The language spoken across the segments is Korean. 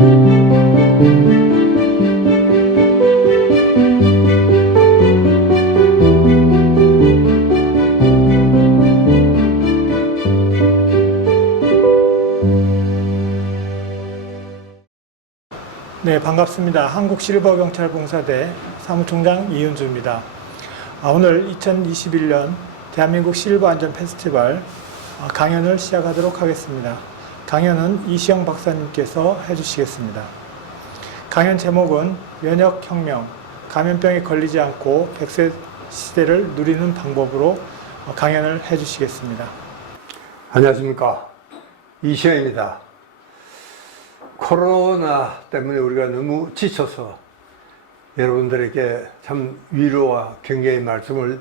네, 반갑습니다. 한국실버경찰봉사대 사무총장 이은주입니다. 오늘 2021년 대한민국 실버안전 페스티벌 강연을 시작하도록 하겠습니다. 강연은 이시영 박사님께서 해주시겠습니다. 강연 제목은 면역혁명, 감염병에 걸리지 않고 100세 시대를 누리는 방법으로 강연을 해주시겠습니다. 안녕하십니까, 이시영입니다. 코로나 때문에 우리가 너무 지쳐서 여러분들에게 참 위로와 격려의 말씀을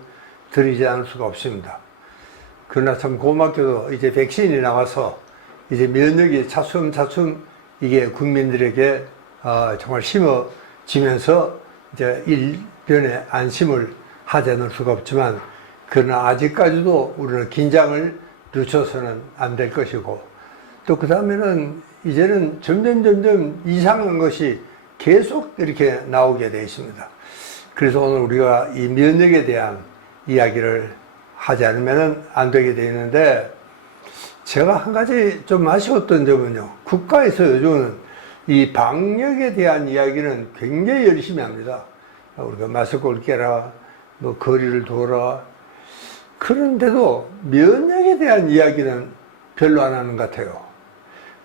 드리지 않을 수가 없습니다. 그러나 참 고맙게도 이제 백신이 나와서 이제 면역이 차츰차츰 이게 국민들에게 정말 심어지면서 이제 일변에 안심을 하지 않을 수가 없지만, 그러나 아직까지도 우리는 긴장을 늦춰서는 안 될 것이고, 또 그 다음에는 이제는 점점 이상한 것이 계속 이렇게 나오게 되어 있습니다. 그래서 오늘 우리가 이 면역에 대한 이야기를 하지 않으면 안 되게 되어 있는데, 제가 한 가지 좀 아쉬웠던 점은요, 국가에서 요즘은 이 방역에 대한 이야기는 굉장히 열심히 합니다. 우리가 마스크를 깨라, 뭐 거리를 둬라. 그런데도 면역에 대한 이야기는 별로 안 하는 것 같아요.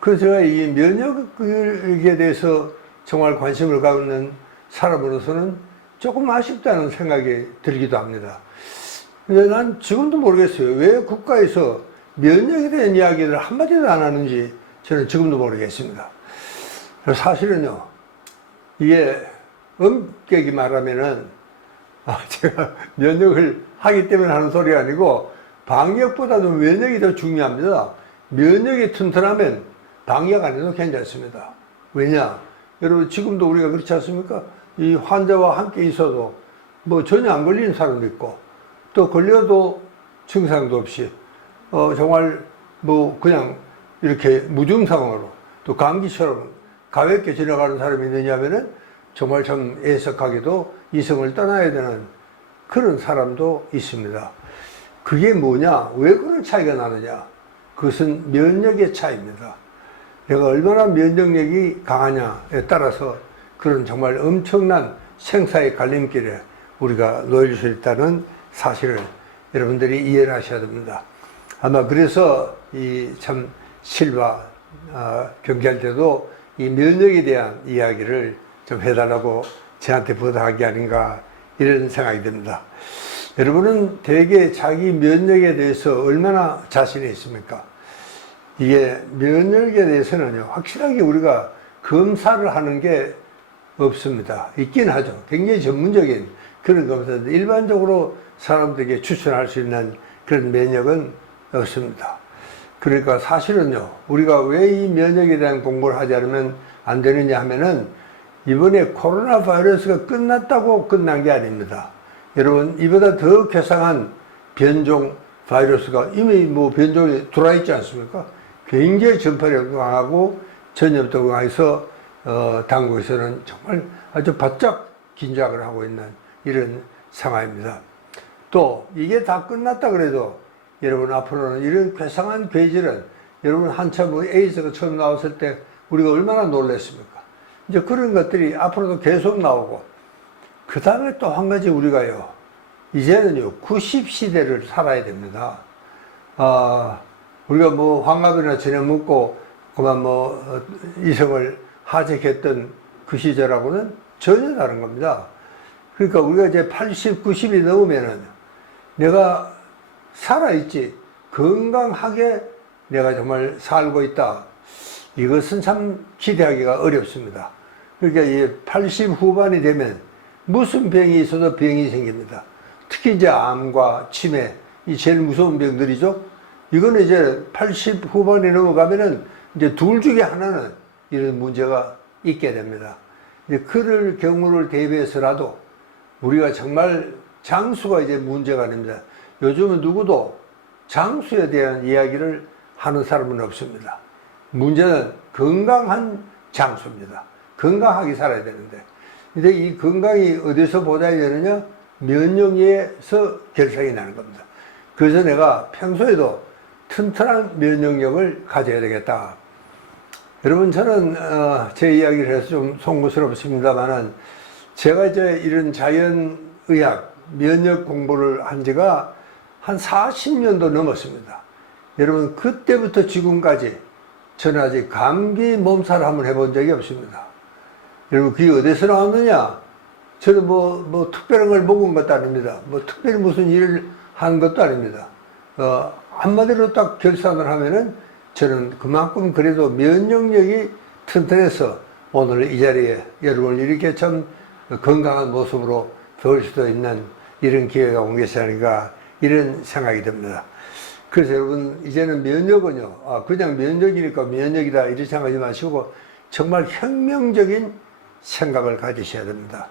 그래서 제가 이 면역에 대해서 정말 관심을 갖는 사람으로서는 조금 아쉽다는 생각이 들기도 합니다. 근데 난 지금도 모르겠어요. 왜 국가에서 면역에 대한 이야기를 한마디도 안 하는지 저는 지금도 모르겠습니다. 사실은요, 이게 엄격히 말하면은 제가 면역을 하기 때문에 하는 소리가 아니고, 방역보다도 면역이 더 중요합니다. 면역이 튼튼하면 방역 안 해도 괜찮습니다. 왜냐? 여러분, 지금도 우리가 그렇지 않습니까? 이 환자와 함께 있어도 뭐 전혀 안 걸리는 사람도 있고, 또 걸려도 증상도 없이 정말 뭐 그냥 이렇게 무증상으로, 또 감기처럼 가볍게 지나가는 사람이 있느냐면은 정말 참 애석하게도 이성을 떠나야 되는 그런 사람도 있습니다. 그게 뭐냐? 왜 그런 차이가 나느냐? 그것은 면역의 차이입니다. 내가 얼마나 면역력이 강하냐에 따라서 그런 정말 엄청난 생사의 갈림길에 우리가 놓일 수 있다는 사실을 여러분들이 이해를 하셔야 됩니다. 아마 그래서 이 참 실바 경기할 때도 이 면역에 대한 이야기를 좀 해달라고 저한테 부탁한 게 아닌가, 이런 생각이 듭니다. 여러분은 대개 자기 면역에 대해서 얼마나 자신이 있습니까? 이게 면역에 대해서는요, 확실하게 우리가 검사를 하는 게 없습니다. 있긴 하죠. 굉장히 전문적인 그런 검사인데, 일반적으로 사람들에게 추천할 수 있는 그런 면역은 없습니다. 그러니까 사실은요, 우리가 왜 이 면역에 대한 공부를 하지 않으면 안 되느냐 하면은, 이번에 코로나 바이러스가 끝났다고 끝난 게 아닙니다. 여러분, 이보다 더 괴상한 변종 바이러스가 이미 뭐 변종이 들어와 있지 않습니까? 굉장히 전파력도 강하고 전염도 강해서 당국에서는 정말 아주 바짝 긴장을 하고 있는 이런 상황입니다. 또 이게 다 끝났다 그래도 여러분, 앞으로는 이런 괴상한 괴질은, 여러분 한참 뭐 에이즈가 처음 나왔을 때 우리가 얼마나 놀랐습니까? 이제 그런 것들이 앞으로도 계속 나오고, 그 다음에 또 한 가지 우리가요, 이제는요 90시대를 살아야 됩니다. 우리가 뭐 환갑이나 전혀 먹고 그만 뭐 이성을 하직했던 그 시절하고는 전혀 다른 겁니다. 그러니까 우리가 이제 80, 90이 넘으면은 내가 살아있지, 건강하게 내가 정말 살고 있다, 이것은 참 기대하기가 어렵습니다. 그러니까 이 80 후반이 되면 무슨 병이 있어도 병이 생깁니다. 특히 이제 암과 치매, 이 제일 무서운 병들이죠. 이거는 이제 80 후반이 넘어가면은 이제 둘 중에 하나는 이런 문제가 있게 됩니다. 이제 그럴 경우를 대비해서라도 우리가 정말 장수가 이제 문제가 됩니다. 요즘은 누구도 장수에 대한 이야기를 하는 사람은 없습니다. 문제는 건강한 장소입니다. 건강하게 살아야 되는데. 근데 이 건강이 어디서 보장이 되느냐? 면역력에서 결정이 나는 겁니다. 그래서 내가 평소에도 튼튼한 면역력을 가져야 되겠다. 여러분, 저는 제 이야기를 해서 좀 송구스럽습니다만은 제가 이제 이런 자연의학, 면역 공부를 한 지가 한 40년도 넘었습니다. 여러분, 그때부터 지금까지 저는 아직 감기 몸살을 한번 해본 적이 없습니다. 여러분, 그게 어디서 나왔느냐? 저는 뭐 특별한 걸 먹은 것도 아닙니다. 뭐 특별히 무슨 일을 한 것도 아닙니다. 한마디로 딱 결산을 하면은 저는 그만큼 그래도 면역력이 튼튼해서 오늘 이 자리에 여러분을 이렇게 참 건강한 모습으로 볼 수도 있는 이런 기회가 온 것이 아닌가 이런 생각이 듭니다. 그래서 여러분, 이제는 면역은요, 그냥 면역이니까 면역이다 이렇게 생각하지 마시고 정말 혁명적인 생각을 가지셔야 됩니다.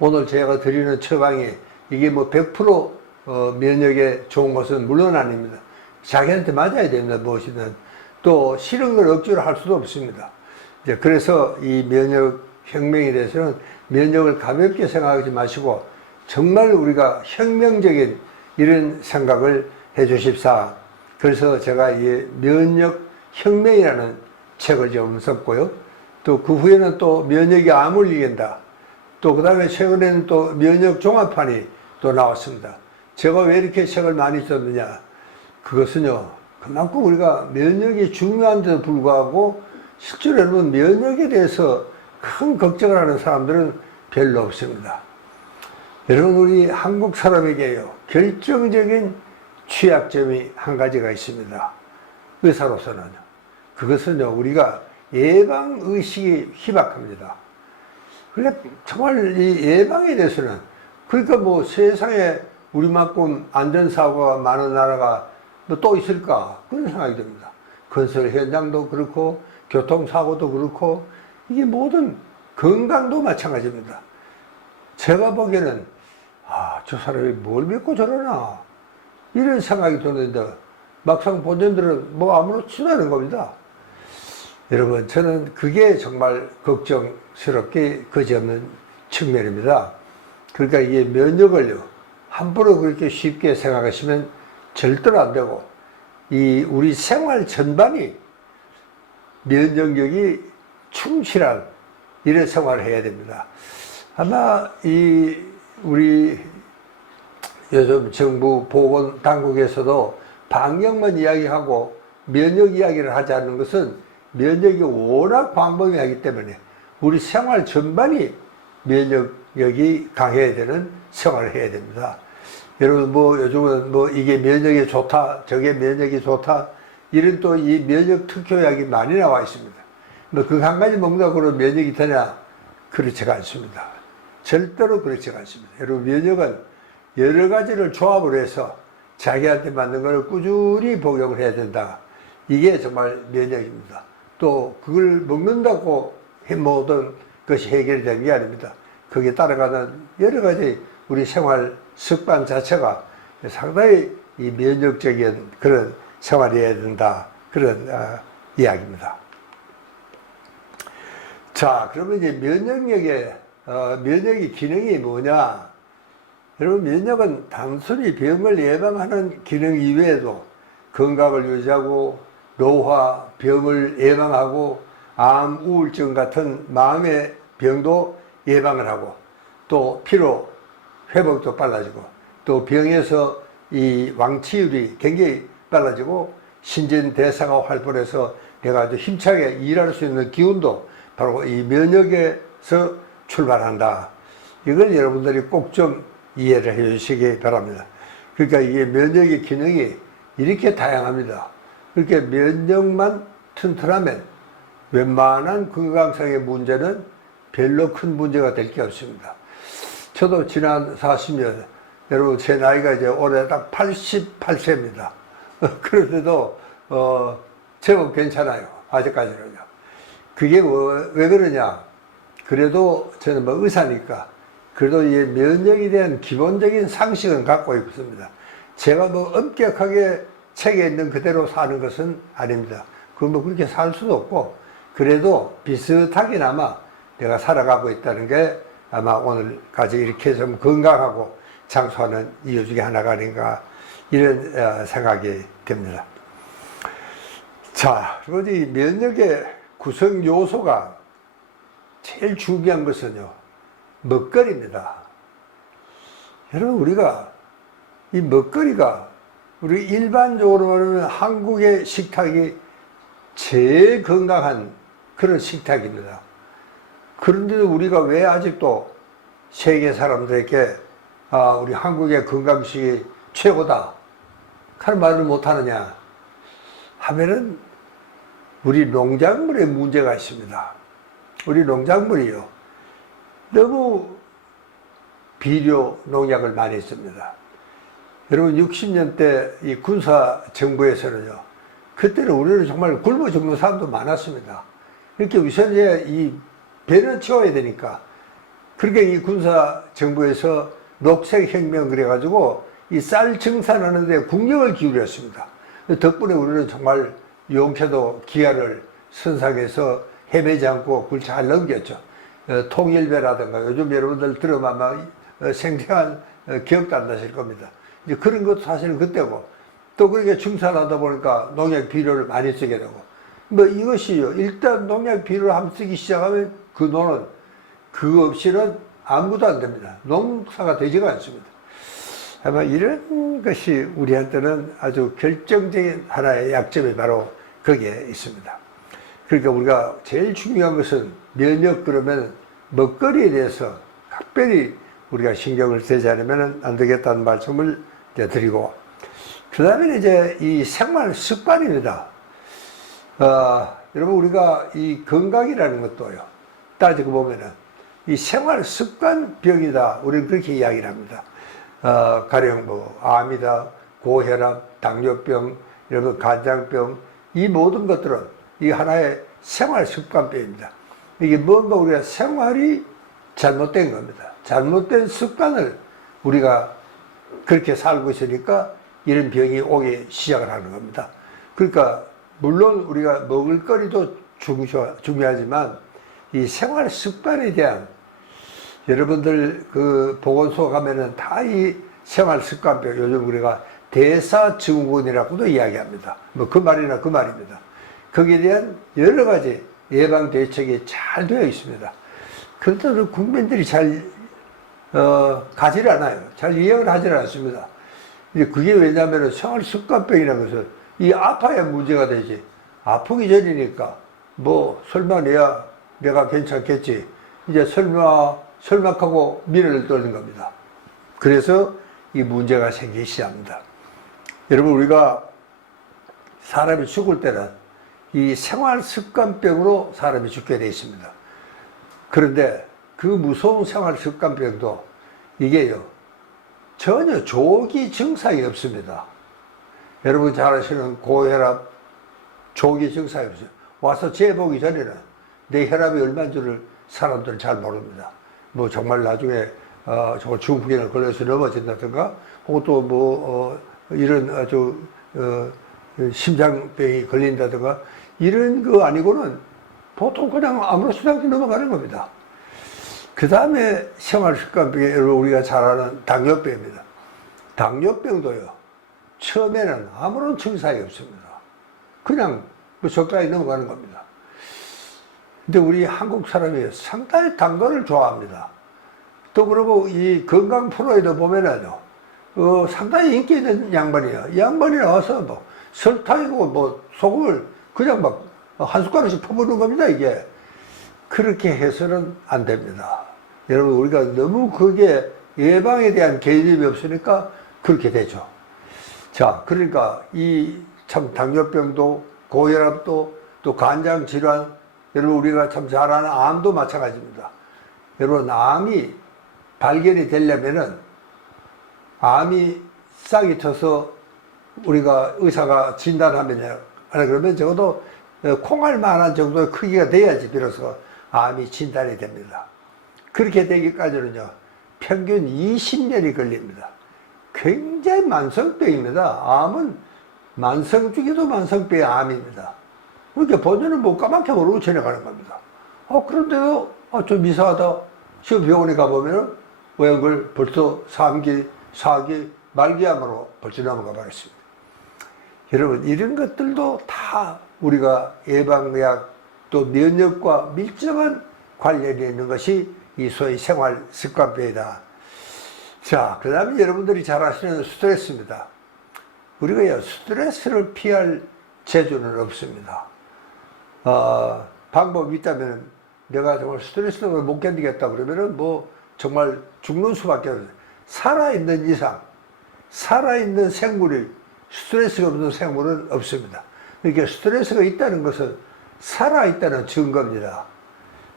오늘 제가 드리는 처방이 이게 뭐 100% 면역에 좋은 것은 물론 아닙니다. 자기한테 맞아야 됩니다. 무엇이든. 또 싫은 걸 억지로 할 수도 없습니다. 이제 그래서 이 면역 혁명에 대해서는 면역을 가볍게 생각하지 마시고 정말 우리가 혁명적인 이런 생각을 해 주십사. 그래서 제가 이 면역 혁명이라는 책을 좀 썼고요. 또 그 후에는 또 면역이 암을 이긴다. 또 그 다음에 최근에는 또 면역 종합판이 또 나왔습니다. 제가 왜 이렇게 책을 많이 썼느냐? 그것은요, 그만큼 우리가 면역이 중요한데도 불구하고 실제로 여러분 면역에 대해서 큰 걱정을 하는 사람들은 별로 없습니다. 여러분, 우리 한국 사람에게요, 결정적인 취약점이 한 가지가 있습니다. 의사로서는요. 그것은요, 우리가 예방의식이 희박합니다. 그러니까 정말 이 예방에 대해서는, 그러니까 뭐 세상에 우리만큼 안전사고가 많은 나라가 뭐 또 있을까? 그런 생각이 듭니다. 건설 현장도 그렇고, 교통사고도 그렇고, 이게 모든 건강도 마찬가지입니다. 제가 보기에는, 저 사람이 뭘 믿고 저러나? 이런 생각이 드는데, 막상 본전들은 뭐 아무렇지도 않은 겁니다. 여러분, 저는 그게 정말 걱정스럽게 그지없는 측면입니다. 그러니까 이게 면역을요, 함부로 그렇게 쉽게 생각하시면 절대로 안 되고, 이 우리 생활 전반이 면역력이 충실한 이런 생활을 해야 됩니다. 아마 이 우리 요즘 정부 보건 당국에서도 방역만 이야기하고 면역 이야기를 하지 않는 것은 면역이 워낙 광범위하기 때문에 우리 생활 전반이 면역력이 강해야 되는 생활을 해야 됩니다. 여러분, 뭐 요즘은 뭐 이게 면역이 좋다, 저게 면역이 좋다, 이런 또 이 면역 특효약이 많이 나와 있습니다. 뭐 그 한 가지 먹는다고 그러면 면역이 되냐? 그렇지가 않습니다. 절대로 그렇지가 않습니다. 여러분, 면역은 여러 가지를 조합을 해서 자기한테 맞는 걸 꾸준히 복용을 해야 된다. 이게 정말 면역입니다. 또 그걸 먹는다고 모든 것이 해결이 되는 게 아닙니다. 거기에 따라가는 여러 가지 우리 생활 습관 자체가 상당히 이 면역적인 그런 생활이어야 된다. 그런 이야기입니다. 자, 그러면 이제 면역의 기능이 뭐냐? 여러분, 면역은 단순히 병을 예방하는 기능 이외에도 건강을 유지하고 노화, 병을 예방하고 암, 우울증 같은 마음의 병도 예방을 하고 또 피로 회복도 빨라지고 또 병에서 이 완치율이 굉장히 빨라지고 신진대사가 활발해서 내가 아주 힘차게 일할 수 있는 기운도 바로 이 면역에서 출발한다. 이걸 여러분들이 꼭 좀 이해를 해 주시기 바랍니다. 그러니까 이게 면역의 기능이 이렇게 다양합니다. 그렇게 면역만 튼튼하면 웬만한 건강상의 문제는 별로 큰 문제가 될 게 없습니다. 저도 지난 40년, 여러분 제 나이가 이제 올해 딱 88세입니다. 그런데도 제법 괜찮아요. 아직까지는요. 그게 왜 그러냐? 그래도 저는 뭐 의사니까 그래도 이 면역에 대한 기본적인 상식은 갖고 있습니다. 제가 뭐 엄격하게 책에 있는 그대로 사는 것은 아닙니다. 그건 뭐 그렇게 살 수도 없고, 그래도 비슷하게나마 내가 살아가고 있다는 게 아마 오늘까지 이렇게 좀 건강하고 장수하는 이유 중에 하나가 아닌가 이런 생각이 듭니다. 자, 그리고 이 면역의 구성 요소가 제일 중요한 것은요, 먹거리입니다. 여러분, 우리가 이 먹거리가 우리 일반적으로 말하면 한국의 식탁이 제일 건강한 그런 식탁입니다. 그런데도 우리가 왜 아직도 세계 사람들에게 우리 한국의 건강식이 최고다 그런 말을 못하느냐 하면은 우리 농작물에 문제가 있습니다. 우리 농작물이요, 너무 비료 농약을 많이 씁니다. 여러분, 60년대 이 군사 정부에서는요, 그때는 우리는 정말 굶어 죽는 사람도 많았습니다. 이렇게 우선 이 배를 채워야 되니까, 그렇게 이 군사 정부에서 녹색혁명 그래가지고 이 쌀 증산하는데 국력을 기울였습니다. 덕분에 우리는 정말 용케도 기아를 선상에서 헤매지 않고 그걸 잘 넘겼죠. 통일배라든가 요즘 여러분들 들으면 아마 생생한 기억도 안 나실 겁니다. 이제 그런 것도 사실은 그때고, 또 그렇게 증산하다 보니까 농약 비료를 많이 쓰게 되고, 뭐 이것이요, 일단 농약 비료를 한번 쓰기 시작하면 그 노는 그거 없이는 아무것도 안 됩니다. 농사가 되지가 않습니다. 아마 이런 것이 우리한테는 아주 결정적인 하나의 약점이 바로 거기에 있습니다. 그러니까 우리가 제일 중요한 것은 면역, 그러면 먹거리에 대해서 각별히 우리가 신경을 쓰지 않으면 안 되겠다는 말씀을 드리고, 그 다음에 이제 이 생활 습관입니다. 여러분, 우리가 이 건강이라는 것도요, 따지고 보면은 이 생활 습관 병이다, 우리는 그렇게 이야기를 합니다. 가령 뭐 암이다, 고혈압, 당뇨병, 이런 간장병, 이 모든 것들은 이 하나의 생활 습관병입니다. 이게 뭔가 우리가 생활이 잘못된 겁니다. 잘못된 습관을 우리가 그렇게 살고 있으니까 이런 병이 오기 시작을 하는 겁니다. 그러니까 물론 우리가 먹을 거리도 중요하지만 이 생활 습관에 대한, 여러분들 그 보건소 가면은 다 이 생활 습관병, 요즘 우리가 대사증후군이라고도 이야기합니다. 뭐 그 말이나 그 말입니다. 거기에 대한 여러 가지 예방 대책이 잘 되어 있습니다. 그런데도 국민들이 잘 가지를 않아요. 잘 이해를 하지를 않습니다. 이제 그게 왜냐하면 생활 습관병이라는 것은 이 아파야 문제가 되지, 아프기 전이니까 뭐 설마 내가 괜찮겠지, 이제 설마하고 미래를 떠는 겁니다. 그래서 이 문제가 생기기 시작합니다. 여러분, 우리가 사람이 죽을 때는 이 생활 습관병으로 사람이 죽게 되어 있습니다. 그런데 그 무서운 생활 습관병도 이게요, 전혀 조기 증상이 없습니다. 여러분 잘 아시는 고혈압, 조기 증상이 없어요. 와서 재보기 전에는 내 혈압이 얼마인 줄을 사람들은 잘 모릅니다. 뭐 정말 나중에 정말 중풍에 걸려서 넘어진다든가, 혹은 또 뭐 이런 아주 심장병이 걸린다든가, 이런 거 아니고는 보통 그냥 아무렇지도 않게 넘어가는 겁니다. 그 다음에 생활습관병에 우리가 잘 아는 당뇨병입니다. 당뇨병도요, 처음에는 아무런 증상이 없습니다. 그냥 뭐 적당히 넘어가는 겁니다. 근데 우리 한국 사람이 상당히 단 거를 좋아합니다. 또 그러고 이 건강 프로에도 보면은요, 상당히 인기 있는 양반이에요. 이 양반이 나와서 뭐 설탕이고 뭐 소금을 그냥 막 한 숟가락씩 퍼부는 겁니다, 이게. 그렇게 해서는 안 됩니다. 여러분, 우리가 너무 그게 예방에 대한 개념이 없으니까 그렇게 되죠. 자, 그러니까 이 참 당뇨병도, 고혈압도, 또 간장질환, 여러분 우리가 참 잘 아는 암도 마찬가지입니다. 여러분, 암이 발견이 되려면은, 암이 싹이 터서 우리가 의사가 진단하면, 그러면 적어도 콩알만한 정도의 크기가 돼야지 비로소 암이 진단이 됩니다. 그렇게 되기까지는요, 평균 20년이 걸립니다. 굉장히 만성병입니다. 암은 만성 중에도 만성병의 암입니다. 그러니까 본인은 뭐 까맣게 모르고 지나가는 겁니다. 그런데도 좀 이상하다. 지금 병원에 가보면은 외양을 벌써 3기, 4기, 말기암으로 벌써 넘어가 버렸습니다. 여러분, 이런 것들도 다 우리가 예방약 또 면역과 밀접한 관련이 있는 것이 이 소위 생활 습관병이다. 자, 그 다음에 여러분들이 잘 아시는 스트레스입니다. 우리가 스트레스를 피할 재주는 없습니다. 방법이 있다면 내가 정말 스트레스를 못 견디겠다 그러면은 뭐 정말 죽는 수밖에 없어요. 살아있는 이상, 살아있는 생물이 스트레스가 없는 생물은 없습니다. 그러니까 스트레스가 있다는 것은 살아있다는 증거입니다.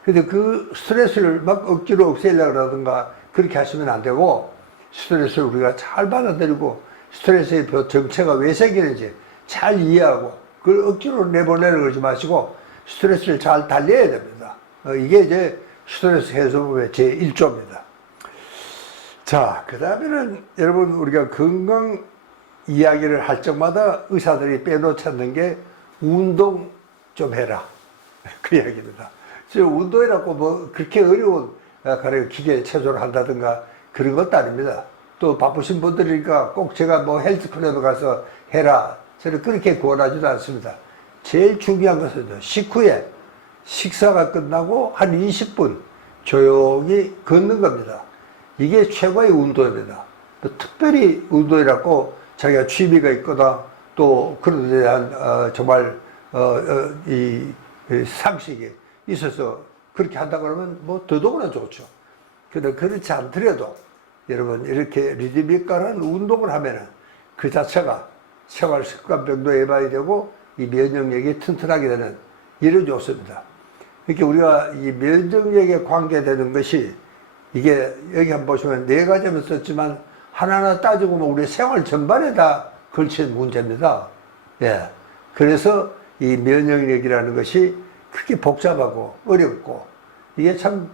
근데 그 스트레스를 막 억지로 없애려고 하든가 그렇게 하시면 안 되고, 스트레스를 우리가 잘 받아들이고 스트레스의 정체가 왜 생기는지 잘 이해하고 그걸 억지로 내보내려고 그러지 마시고 스트레스를 잘 달래야 됩니다. 이게 이제 스트레스 해소법의 제1조입니다. 자, 그 다음에는 여러분, 우리가 건강 이야기를 할 적마다 의사들이 빼놓지 않는 게 운동 좀 해라. 그 이야기입니다. 운동이라고 뭐 그렇게 어려운 기계 체조를 한다든가 그런 것도 아닙니다. 또 바쁘신 분들이니까 꼭 제가 뭐 헬스클럽에 가서 해라, 저는 그렇게 권하지도 않습니다. 제일 중요한 것은 식후에 식사가 끝나고 한 20분 조용히 걷는 겁니다. 이게 최고의 운동입니다. 특별히 운동이라고 자기가 취미가 있거나 또 그런 데 대한 정말 이 상식이 있어서 그렇게 한다 그러면 뭐 더더구나 좋죠. 근데 그렇지 않더라도 여러분, 이렇게 리드미컬한 운동을 하면은 그 자체가 생활 습관병도 예방이 되고 이 면역력이 튼튼하게 되는 일은 좋습니다. 이렇게 우리가 이 면역력에 관계되는 것이, 이게 여기 한번 보시면 4가지만 썼지만 하나하나 따지고 보면 우리 생활 전반에 다 걸친 문제입니다. 예. 그래서 이 면역력이라는 것이 크게 복잡하고 어렵고, 이게 참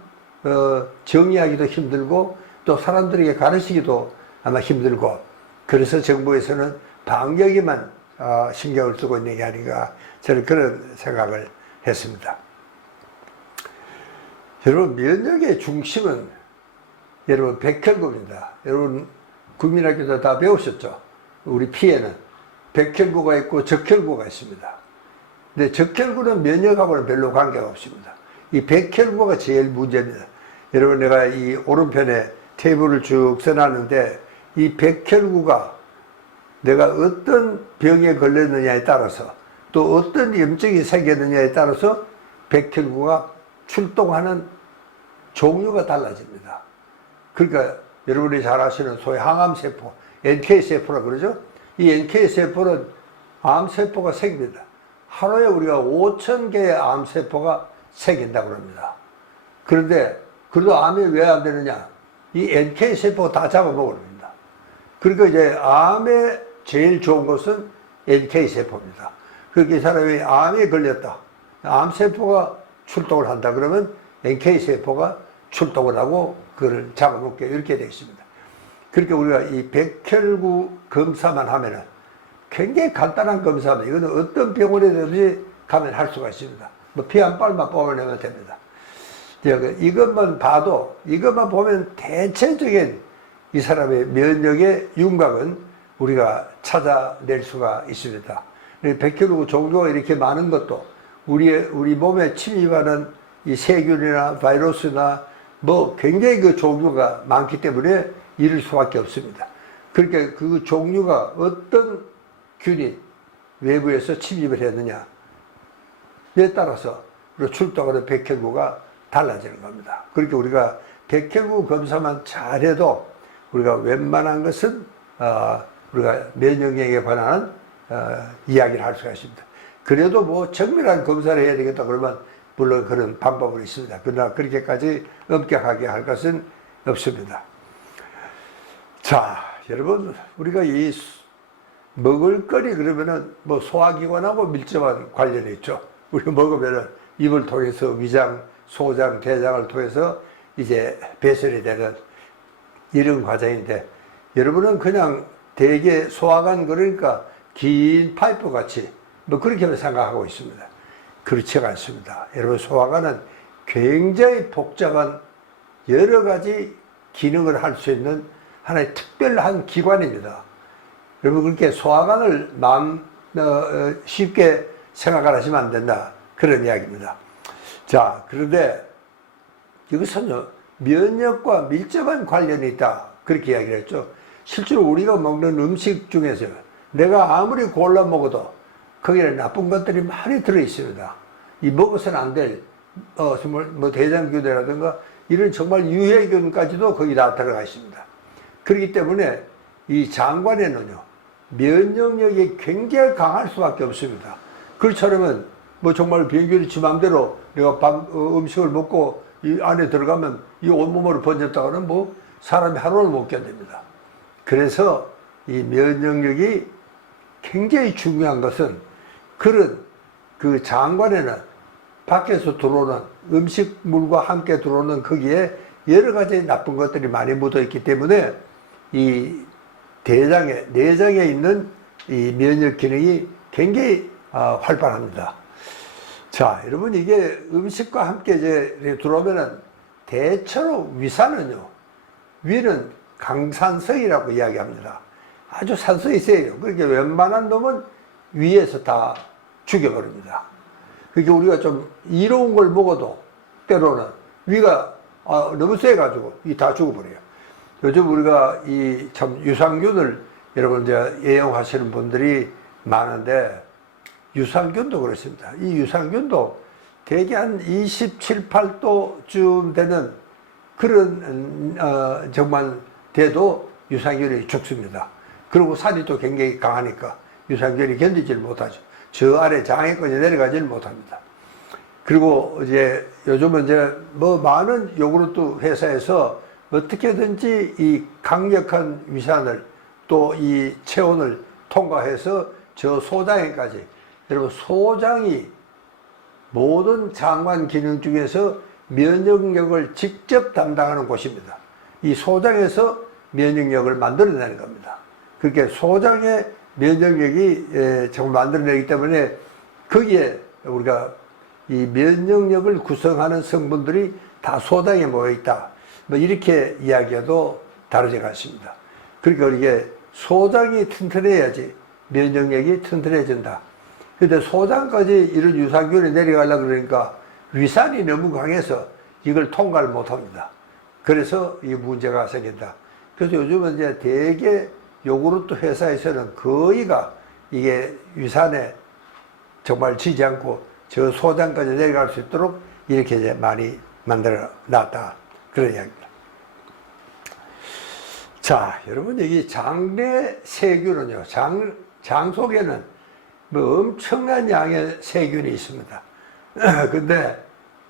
정의하기도 힘들고 또 사람들에게 가르치기도 아마 힘들고, 그래서 정부에서는 방역에만 신경을 쓰고 있는 게 아닌가, 저는 그런 생각을 했습니다. 여러분, 면역의 중심은 여러분 백혈구입니다. 여러분 국민학교에서 다 배우셨죠? 우리 피에는 백혈구가 있고 적혈구가 있습니다. 근데 적혈구는 면역하고는 별로 관계가 없습니다. 이 백혈구가 제일 문제입니다. 여러분, 내가 이 오른편에 테이블을 쭉 써놨는데 이 백혈구가 내가 어떤 병에 걸렸느냐에 따라서 또 어떤 염증이 생겼느냐에 따라서 백혈구가 출동하는 종류가 달라집니다. 그러니까 여러분이 잘 아시는 소위 항암세포, NK세포라 그러죠? 이 NK세포는 암세포가 생깁니다. 하루에 우리가 5,000개의 암세포가 생긴다고 합니다. 그런데 그래도 암이 왜 안 되느냐? 이 NK세포 다 잡아먹습니다. 그러니까 이제 암에 제일 좋은 것은 NK세포입니다. 그렇게 이 사람이 암에 걸렸다, 암세포가 출동을 한다 그러면 NK세포가 출동을 하고 그걸 잡아먹게, 이렇게 되어 있습니다. 그러니까 우리가 이 백혈구 검사만 하면은 굉장히 간단한 검사입니다. 이거는 어떤 병원에든지 가면 할 수가 있습니다. 뭐 피 한 발만 뽑아내면 됩니다. 이것만 봐도, 이것만 보면 대체적인 이 사람의 면역의 윤곽은 우리가 찾아낼 수가 있습니다. 백혈구 종류가 이렇게 많은 것도 우리 몸에 침입하는 이 세균이나 바이러스나 뭐 굉장히 그 종류가 많기 때문에 이럴 수밖에 없습니다. 그러니까 그 종류가 어떤 균이 외부에서 침입을 했느냐에 따라서 출동하는 백혈구가 달라지는 겁니다. 그러니까 우리가 백혈구 검사만 잘해도 우리가 웬만한 것은 우리가 면역력에 관한 이야기를 할 수가 있습니다. 그래도 뭐 정밀한 검사를 해야 되겠다 그러면 물론 그런 방법은 있습니다. 그러나 그렇게까지 엄격하게 할 것은 없습니다. 자, 여러분, 우리가 이 먹을거리 그러면은 뭐 소화기관하고 밀접한 관련이 있죠. 우리 먹으면은 입을 통해서 위장, 소장, 대장을 통해서 이제 배설이 되는 이런 과정인데, 여러분은 그냥 대개 소화관, 그러니까 긴 파이프 같이 뭐 그렇게 생각하고 있습니다. 그렇지가 않습니다. 여러분, 소화관은 굉장히 복잡한 여러 가지 기능을 할 수 있는 하나의 특별한 기관입니다. 여러분, 그렇게 소화관을 쉽게 생각을 하시면 안 된다, 그런 이야기입니다. 자, 그런데 이것은요, 면역과 밀접한 관련이 있다, 그렇게 이야기를 했죠. 실제로 우리가 먹는 음식 중에서 내가 아무리 골라 먹어도 거기에 나쁜 것들이 많이 들어 있습니다. 이 먹어서는 안 될, 정말 뭐 대장균이라든가 이런 정말 유해균까지도 거기 다 들어가 있습니다. 그렇기 때문에 이 장관에는요, 면역력이 굉장히 강할 수밖에 없습니다. 그렇다면 뭐 정말 병균이 지 맘대로 내가 음식을 먹고 이 안에 들어가면 이 온몸으로 번졌다가는 뭐 사람이 하루를 못 견딥니다. 그래서 이 면역력이 굉장히 중요한 것은 그런 그 장관에는 밖에서 들어오는 음식물과 함께 들어오는 거기에 여러 가지 나쁜 것들이 많이 묻어 있기 때문에 이 내장에 있는 이 면역 기능이 굉장히 활발합니다. 자, 여러분, 이게 음식과 함께 이제 들어오면은 대체로 위는 강산성이라고 이야기합니다. 아주 산성이 세요. 그러니까 웬만한 놈은 위에서 다 죽여버립니다. 그러니까 우리가 좀 이로운 걸 먹어도 때로는 위가 너무 세가지고 이 다 죽어버려요. 요즘 우리가 이 참 유산균을 여러분 이제 애용하시는 분들이 많은데 유산균도 그렇습니다. 이 유산균도 대개 한 27, 8도쯤 되는 그런 정말 돼도 유산균이 죽습니다. 그리고 살이 또 굉장히 강하니까 유산균이 견디질 못하죠. 저 아래 장애까지 내려가지를 못합니다. 그리고 이제 요즘은 이제 뭐 많은 요구르트 회사에서 어떻게든지 이 강력한 위산을 또 이 체온을 통과해서 저 소장에까지, 여러분, 소장이 모든 장관 기능 중에서 면역력을 직접 담당하는 곳입니다. 이 소장에서 면역력을 만들어내는 겁니다. 그렇게 소장의 면역력이 정말 만들어내기 때문에 거기에 우리가 이 면역력을 구성하는 성분들이 다 소장에 모여 있다, 뭐 이렇게 이야기해도 다르지 않습니다. 그러니까 이게 소장이 튼튼해야지 면역력이 튼튼해진다. 근데 소장까지 이런 유산균이 내려가려고 그러니까 위산이 너무 강해서 이걸 통과를 못 합니다. 그래서 이 문제가 생긴다. 그래서 요즘은 이제 대개 요구르트 회사에서는 거의가 이게 위산에 정말 지지 않고 저 소장까지 내려갈 수 있도록 이렇게 이제 많이 만들어 놨다, 그런 이야기입니다. 자, 여러분, 여기 장내 세균은요, 장 속에는 뭐 엄청난 양의 세균이 있습니다. 근데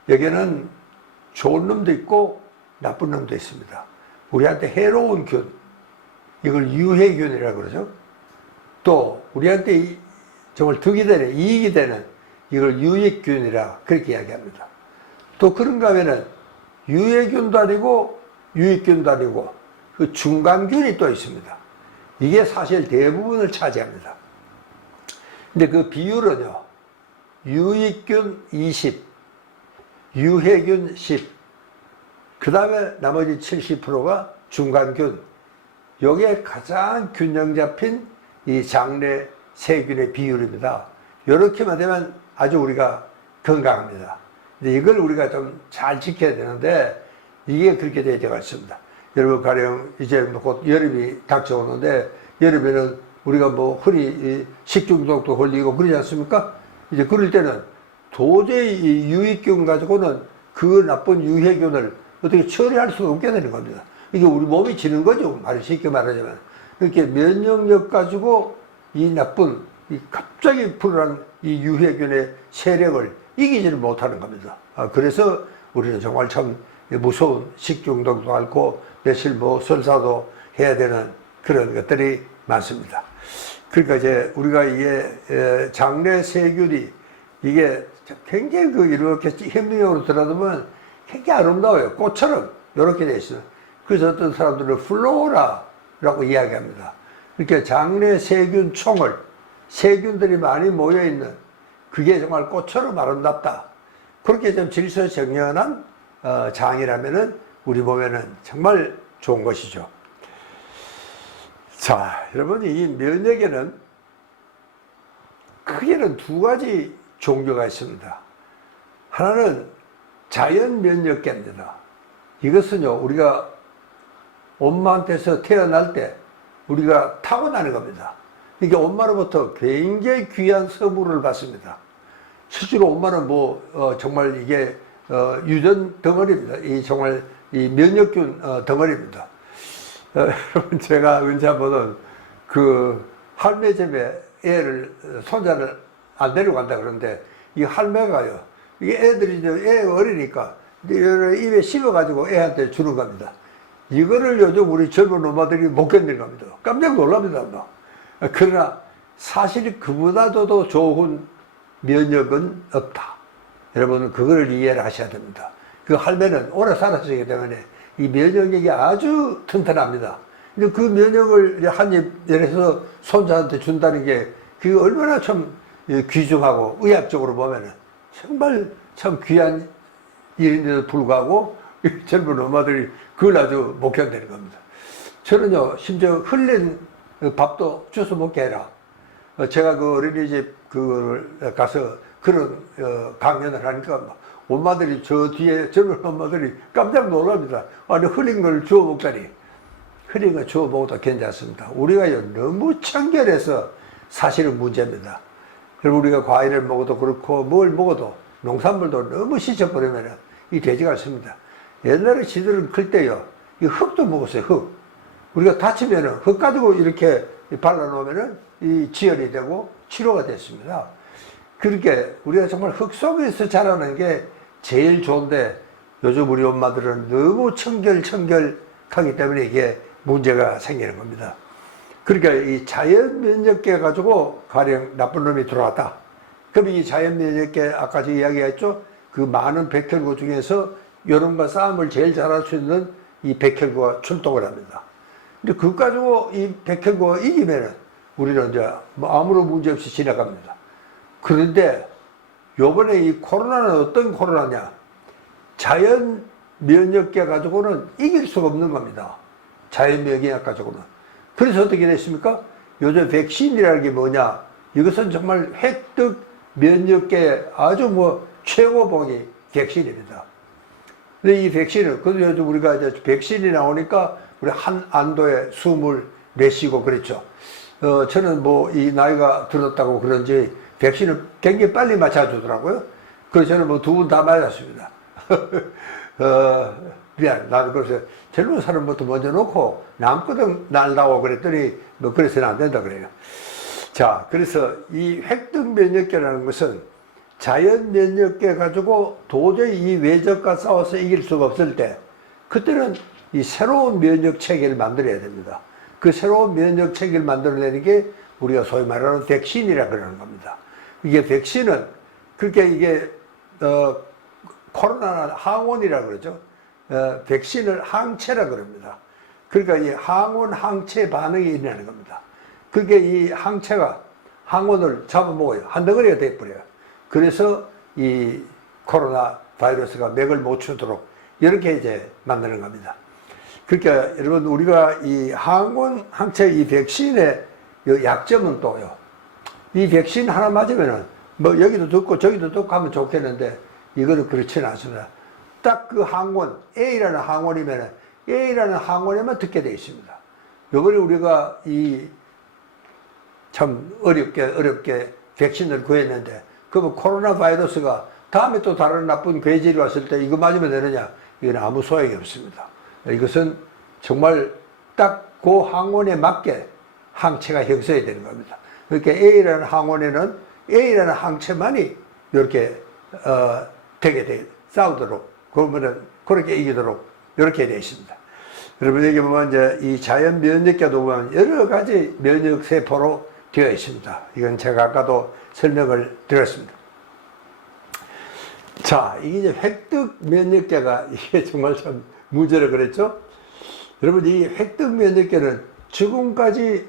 여기는 좋은 놈도 있고 나쁜 놈도 있습니다. 우리한테 해로운 균, 이걸 유해균이라고 그러죠. 또 우리한테 정말 득이 되는, 이익이 되는 이걸 유익균이라 그렇게 이야기합니다. 또 그런가 하면은 유해균도 아니고 유익균도 아니고 그 중간균이 또 있습니다. 이게 사실 대부분을 차지합니다. 근데 그 비율은요, 유익균 20, 유해균 10, 그 다음에 나머지 70%가 중간균. 요게 가장 균형 잡힌 이 장내 세균의 비율입니다. 요렇게만 되면 아주 우리가 건강합니다. 근데 이걸 우리가 좀 잘 지켜야 되는데 이게 그렇게 되지 않습니다. 여러분, 가령 이제 곧 여름이 닥쳐오는데 여름에는 우리가 뭐 흔히 식중독도 걸리고 그러지 않습니까? 이제 그럴 때는 도저히 이 유익균 가지고는 그 나쁜 유해균을 어떻게 처리할 수가 없게 되는 겁니다. 이게 우리 몸이 지는 거죠, 쉽게 말하자면. 이렇게 면역력 가지고 이 나쁜, 이 갑자기 불어난 이 유해균의 세력을 이기지를 못하는 겁니다. 그래서 우리는 정말 참 무서운 식중독도 앓고 며칠 뭐 설사도 해야 되는 그런 것들이 많습니다. 그러니까 이제 우리가 이게 장내 세균이 이게 굉장히 이렇게 현미경으로 들여다보면 굉장히 아름다워요. 꽃처럼 이렇게 돼 있어요. 그래서 어떤 사람들은 플로라라고 이야기합니다. 이렇게 장내 세균총을, 세균들이 많이 모여있는 그게 정말 꽃처럼 아름답다. 그렇게 좀 질서정연한 장이라면은 우리 몸에는 정말 좋은 것이죠. 자, 여러분, 이 면역에는 크게는 두 가지 종류가 있습니다. 하나는 자연 면역계입니다. 이것은요, 우리가 엄마한테서 태어날 때 우리가 타고나는 겁니다. 이게 엄마로부터 굉장히 귀한 선물을 받습니다. 실제로 엄마는 정말 이게 유전 덩어리입니다. 이 정말 이 면역균 덩어리입니다. 여러분, 제가 언제 한번은 그 할매 집에 손자를 안 데려간다 그러는데, 이 할매가요, 이게 애들이 애 어리니까 입에 씹어가지고 애한테 주는 겁니다. 이거를 요즘 우리 젊은 엄마들이 못 견디는 겁니다. 깜짝 놀랍니다. 그러나 사실 그보다도 더 좋은 면역은 없다. 여러분은 그걸 이해를 하셔야 됩니다. 그 할매는 오래 살았기 때문에 이 면역력이 아주 튼튼합니다. 근데 그 면역을 한 입 예래서 손자한테 준다는 게 그게 얼마나 참 귀중하고 의학적으로 보면은 정말 참 귀한 일인데도 불구하고 젊은 엄마들이 그걸 아주 못 견디는 겁니다. 저는요, 심지어 흘린 밥도 주워 먹게 해라. 제가 그 어린이집 그거를 가서 그런 강연을 하니까 엄마들이 저 뒤에 젊은 엄마들이 깜짝 놀랍니다. 아니, 흘린 걸 주워 먹다니. 흘린 걸 주워 먹어도 괜찮습니다. 우리가요, 너무 청결해서 사실은 문제입니다. 여러분, 우리가 과일을 먹어도 그렇고 뭘 먹어도 농산물도 너무 씻어버리면 이 돼지가 씁니다. 옛날에 지들은 클 때요, 이 흙도 먹었어요. 흙. 우리가 다치면은 흙 가지고 이렇게 발라놓으면은 이 지혈이 되고 치료가 됐습니다. 그렇게 우리가 정말 흙 속에서 자라는 게 제일 좋은데, 요즘 우리 엄마들은 너무 청결하기 때문에 이게 문제가 생기는 겁니다. 그러니까 이 자연 면역계 가지고 가령 나쁜 놈이 들어왔다. 그럼 이 자연 면역계, 아까 제가 이야기했죠? 그 많은 백혈구 중에서 여론과 싸움을 제일 잘할 수 있는 이 백혈구가 출동을 합니다. 근데 그거 가지고 이 백혈구가 이기면은 우리는 이제 아무런 문제 없이 지나갑니다. 그런데 요번에 이 코로나는 어떤 코로나냐? 자연 면역계 가지고는 이길 수가 없는 겁니다. 자연 면역 가지고는. 그래서 어떻게 됐습니까? 요즘 백신이라는 게 뭐냐? 이것은 정말 획득 면역계 아주 최고봉이 백신입니다. 근데 이 백신은, 그래도 요즘 우리가 이제 백신이 나오니까 우리 한 안도에 숨을 내쉬고 그랬죠. 저는 이 나이가 들었다고 그런지 백신을 굉장히 빨리 맞춰주더라고요. 그래서 저는 두 분 다 맞았습니다. 미안. 나도 그래서 젊은 사람부터 먼저 놓고 남거든 날다고 그랬더니 그래서는 안 된다 그래요. 자, 그래서 이 획득 면역계라는 것은 자연 면역계 가지고 도저히 이 외적과 싸워서 이길 수가 없을 때, 그때는 이 새로운 면역 체계를 만들어야 됩니다. 그 새로운 면역 체계를 만들어내는 게 우리가 소위 말하는 백신이라 그러는 겁니다. 이게 백신은 그렇게 이게 코로나 항원이라 그러죠. 백신을 항체라 그럽니다. 그러니까 이 항원 항체 반응이 일어나는 겁니다. 그게 이 항체가 항원을 잡아먹어요. 한 덩어리가 돼버려요. 그래서 이 코로나 바이러스가 맥을 못 추도록 이렇게 이제 만드는 겁니다. 그러니까 여러분, 우리가 이 항원 항체 이 백신의 약점은 또요, 이 백신 하나 맞으면은 여기도 듣고 저기도 듣고 하면 좋겠는데, 이거는 그렇지는 않습니다. 딱 그 항원, A라는 항원이면 A라는 항원에만 듣게 되어 있습니다. 요번에 우리가 참 어렵게 백신을 구했는데, 그러면 코로나 바이러스가 다음에 또 다른 나쁜 괴질이 왔을 때 이거 맞으면 되느냐? 이건 아무 소용이 없습니다. 이것은 정말 딱 그 항원에 맞게 항체가 형성이 되는 겁니다. 그러니까 A라는 항원에는 A라는 항체만이 이렇게 되게 돼, 싸우도록, 그러면은 그렇게 이기도록 이렇게 되어 있습니다. 여러분, 여기 보면 이제 이 자연 면역계도 보면 여러 가지 면역 세포로 되어 있습니다. 이건 제가 아까도 설명을 드렸습니다. 자, 이게 이제 획득 면역계가 이게 정말 참 문제를 그랬죠? 여러분, 이 획득 면역계는 지금까지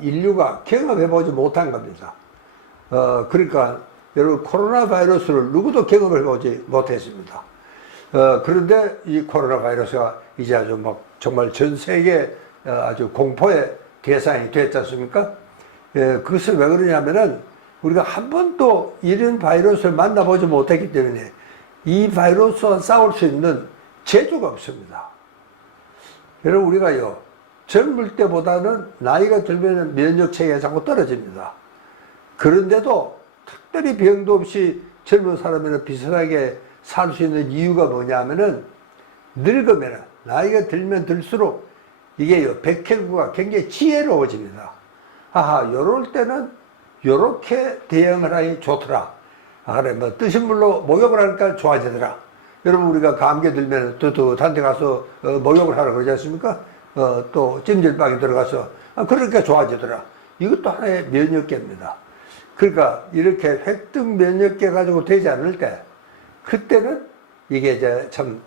인류가 경험해보지 못한 겁니다. 그러니까 여러분 코로나 바이러스를 누구도 경험해 보지 못했습니다. 그런데 이 코로나 바이러스가 이제 아주 막 정말 전 세계 아주 공포의 대상이 됐지 않습니까? 그것은 왜 그러냐면은 우리가 한 번도 이런 바이러스를 만나보지 못했기 때문에 이 바이러스와 싸울 수 있는 재주가 없습니다. 여러분 우리가요 젊을 때보다는 나이가 들면 면역 체계가 자꾸 떨어집니다. 그런데도 특별히 병도 없이 젊은 사람이랑 비슷하게 살 수 있는 이유가 뭐냐면은 늙으면 나이가 들면 들수록 이게요 백혈구가 굉장히 지혜로워집니다. 아하 요럴 때는 요렇게 대응을 하니 좋더라. 그래 뭐 뜨신 물로 목욕을 하니까 좋아지더라. 여러분 우리가 감기 들면 뜨뜻한 데 가서 목욕을 하라 그러지 않습니까? 또 찜질방에 들어가서 그러니까 좋아지더라. 이것도 하나의 면역계입니다. 그러니까 이렇게 획득 면역계 가지고 되지 않을 때 그때는 이게 이제 참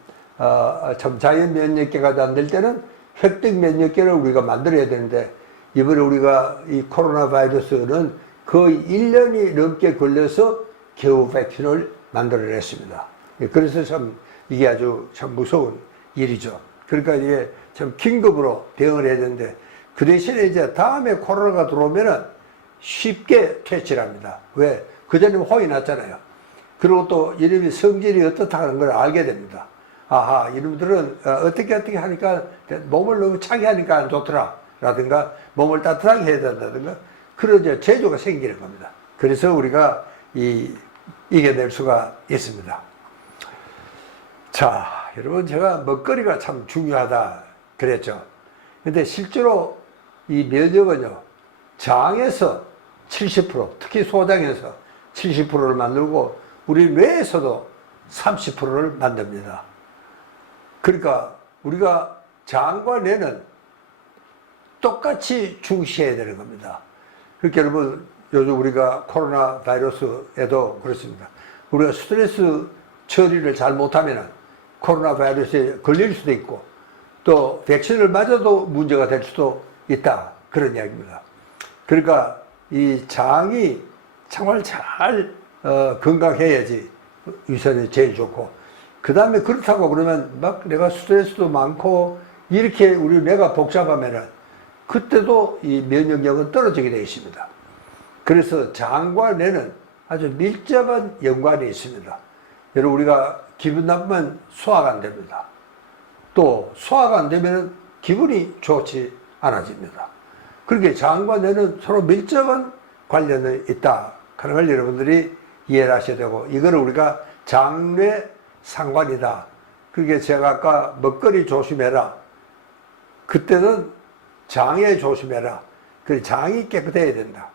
자연 면역계가 안 될 때는 획득 면역계를 우리가 만들어야 되는데 이번에 우리가 이 코로나 바이러스는 거의 1년이 넘게 걸려서 겨우 백신을 만들어냈습니다. 그래서 참 이게 아주 참 무서운 일이죠. 그러니까 이게 참 긴급으로 대응을 해야 되는데 그 대신에 이제 다음에 코로나가 들어오면은 쉽게 퇴치합니다. 왜? 그전에 호이 났잖아요. 그리고 또 이름이 성질이 어떻다는 걸 알게 됩니다. 아하, 이놈들은 어떻게 하니까 몸을 너무 차게 하니까 안 좋더라. 라든가 몸을 따뜻하게 해야 된다든가 그런 이제 재주가 생기는 겁니다. 그래서 우리가 이겨낼 수가 있습니다. 자, 여러분 제가 먹거리가 참 중요하다 그랬죠. 근데 실제로 이 면역은요, 장에서 70%, 특히 소장에서 70%를 만들고 우리 뇌에서도 30%를 만듭니다. 그러니까 우리가 장과 뇌는 똑같이 중시해야 되는 겁니다. 그러니까 여러분 요즘 우리가 코로나 바이러스에도 그렇습니다. 우리가 스트레스 처리를 잘 못하면 코로나 바이러스에 걸릴 수도 있고 또 백신을 맞아도 문제가 될 수도 있다. 그런 이야기입니다. 그러니까 이 장이 정말 잘 건강해야지 유선이 제일 좋고 그 다음에 그렇다고 그러면 막 내가 스트레스도 많고 이렇게 우리 뇌가 복잡하면은 그때도 이 면역력은 떨어지게 되어 있습니다. 그래서 장과 뇌는 아주 밀접한 연관이 있습니다. 여러분 우리가 기분 나쁘면 소화가 안 됩니다. 또 소화가 안 되면 기분이 좋지 않아집니다. 그렇게 장과 뇌는 서로 밀접한 관련이 있다. 그런 걸 여러분들이 이해를 하셔야 되고 이거를 우리가 장뇌 상관이다. 그게 제가 아까 먹거리 조심해라. 그때는 장에 조심해라. 그 장이 깨끗해야 된다.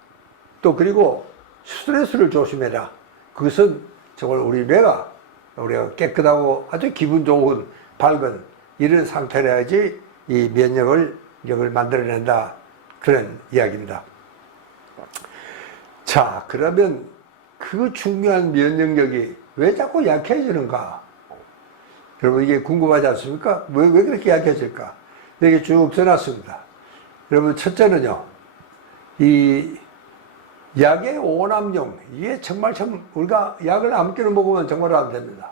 또 그리고 스트레스를 조심해라. 그것은 정말 우리 뇌가 우리가 깨끗하고 아주 기분 좋은 밝은 이런 상태를 해야지 이 면역을 만들어낸다. 그런 이야기입니다. 자, 그러면 그 중요한 면역력이 왜 자꾸 약해지는가? 여러분 이게 궁금하지 않습니까? 왜 그렇게 약해질까? 여기 쭉 써놨습니다. 여러분 첫째는요, 이 약의 오남용, 이게 정말 참 우리가 약을 아무렇게나 먹으면 정말 안 됩니다.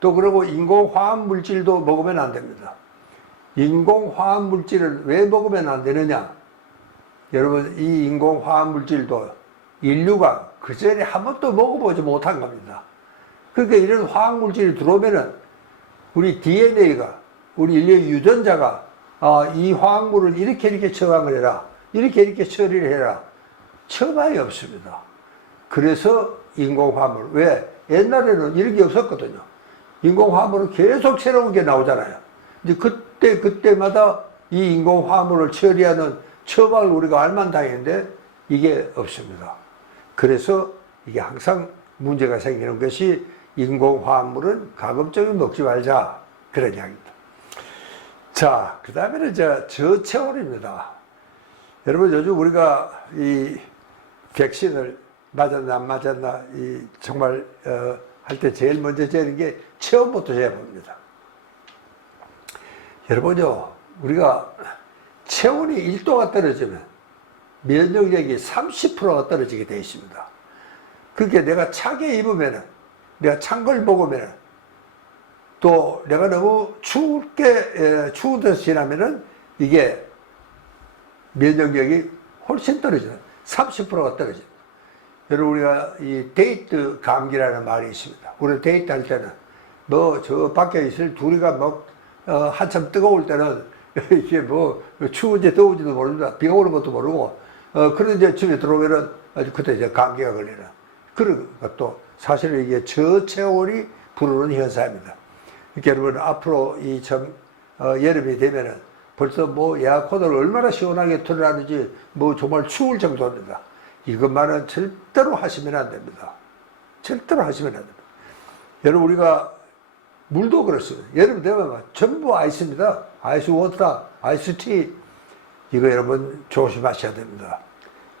또 그리고 인공화학 물질도 먹으면 안 됩니다. 인공화학 물질을 왜 먹으면 안 되느냐? 여러분 이 인공화학 물질도 인류가 그전에 한 번도 먹어보지 못한 겁니다. 그러니까 이런 화학 물질이 들어오면은 우리 DNA가 우리 인류 유전자가 이 화학물을 이렇게 처방을 해라, 이렇게 처리를 해라, 처방이 없습니다. 그래서 인공화합물, 왜? 옛날에는 이런 게 없었거든요. 인공화합물은 계속 새로운 게 나오잖아요. 이제 그때마다 이 인공화합물을 처리하는 처방을 우리가 알만 당했는데 이게 없습니다. 그래서 이게 항상 문제가 생기는 것이 인공화합물은 가급적이면 먹지 말자. 그런 이야기입니다. 자, 그 다음에는 저체온입니다. 여러분 요즘 우리가 이 백신을 맞았나 안 맞았나 정말 할 때 제일 먼저 재는 게 체온부터 재봅니다. 여러분요, 우리가 체온이 1도가 떨어지면 면역력이 30%가 떨어지게 되어 있습니다. 그게 내가 차게 입으면은, 내가 찬 걸 먹으면은, 또 내가 너무 추운 데서 지나면은 이게 면역력이 훨씬 떨어져요. 30%가 떨어집니다. 여러분, 우리가 이 데이트 감기라는 말이 있습니다. 우리 데이트 할 때는 뭐 저 밖에 있을 둘이가 뭐 한참 뜨거울 때는 이게 뭐 추운지 더운지도 모릅니다. 비가 오는 것도 모르고 그런 이제 집에 들어오면은 그때 이제 감기가 걸리는 그런 것도 사실은 이게 저체온이 부르는 현상입니다. 그러니까 여러분 앞으로 이 여름이 되면은 벌써 뭐 에어컨을 얼마나 시원하게 틀어놨는지 뭐 정말 추울 정도입니다. 이것만은 절대로 하시면 안 됩니다. 절대로 하시면 안 됩니다. 여러분 우리가 물도 그렇습니다. 여름 되면 전부 아이스입니다. 아이스 워터, 아이스 티. 이거 여러분 조심하셔야 됩니다.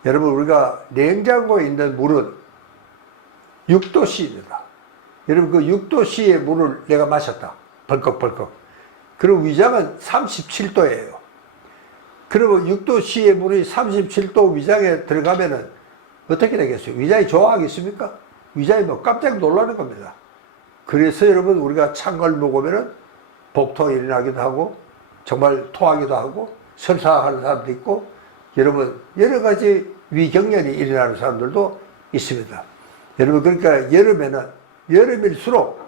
여러분 우리가 냉장고에 있는 물은 6도씨입니다. 여러분 그 6도씨의 물을 내가 마셨다. 벌컥벌컥. 그리고 위장은 37도예요. 그러면 6도씨의 물이 37도 위장에 들어가면은 어떻게 되겠어요? 위장이 좋아하겠습니까? 위장이 뭐 깜짝 놀라는 겁니다. 그래서 여러분 우리가 찬 걸 먹으면은 복통이 일어나기도 하고 정말 토하기도 하고 설사하는 사람도 있고 여러분 여러 가지 위경련이 일어나는 사람들도 있습니다. 여러분 그러니까 여름일수록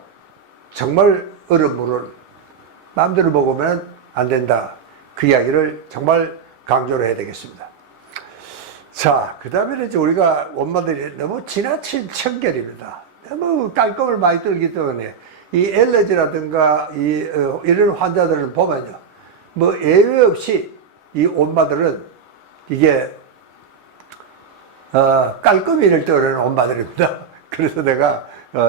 정말 얼음물을 마음대로 먹으면 안 된다. 그 이야기를 정말 강조를 해야 되겠습니다. 자, 그 다음에 이제 우리가 엄마들이 너무 지나친 청결입니다. 너무 깔끔을 많이 떨기 때문에 이 엘러지라든가 이런 환자들을 보면요. 뭐 예외 없이 이 엄마들은 이게 깔끔이를 떠오르는 엄마들입니다. 그래서 내가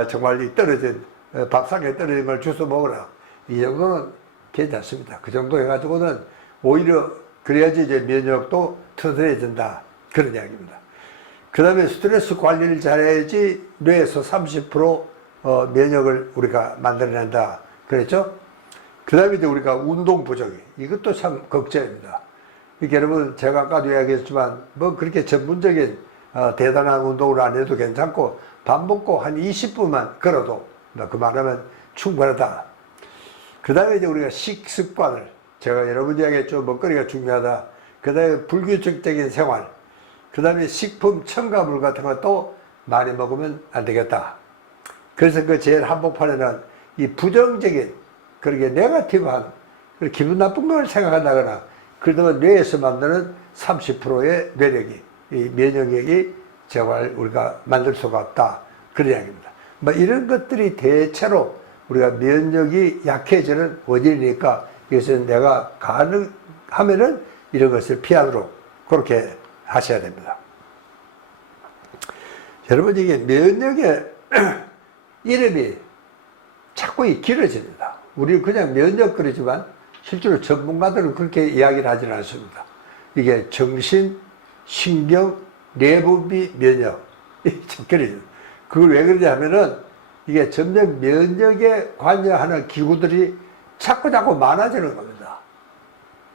정말 이 떨어진 밥상에 떨어진 걸 주워 먹으라. 이 정도는 괜찮습니다. 그 정도 해가지고는 오히려 그래야지 이제 면역도 튼튼해진다. 그런 이야기입니다. 그 다음에 스트레스 관리를 잘해야지 뇌에서 30% 면역을 우리가 만들어낸다. 그랬죠? 그 다음에 이제 우리가 운동 부족이. 이것도 참 걱정입니다. 이게 여러분, 제가 아까도 이야기했지만, 뭐 그렇게 전문적인 대단한 운동을 안 해도 괜찮고, 밥 먹고 한 20분만 걸어도 그만하면 충분하다. 그 다음에 이제 우리가 식습관을, 제가 여러 번 이야기했죠. 먹거리가 중요하다. 그 다음에 불규칙적인 생활. 그 다음에 식품 첨가물 같은 것도 많이 먹으면 안 되겠다. 그래서 그 제일 한복판에는 이 부정적인, 그렇게 네거티브한, 기분 나쁜 걸 생각한다거나, 그러면 뇌에서 만드는 30%의 뇌력이, 이 면역력이 정말 우리가 만들 수가 없다. 그런 이야기입니다. 뭐 이런 것들이 대체로 우리가 면역이 약해지는 원인이니까 이것은 내가 가능하면은 이런 것을 피하도록 그렇게 하셔야 됩니다. 여러분, 이게 면역의 이름이 자꾸 길어집니다. 우리 그냥 면역 그러지만 실제로 전문가들은 그렇게 이야기를 하지는 않습니다. 이게 정신, 신경, 내분비, 면역. 참 길어집니다. 그걸 왜 그러냐 하면은 이게 점점 면역에 관여하는 기구들이 자꾸 많아지는 겁니다.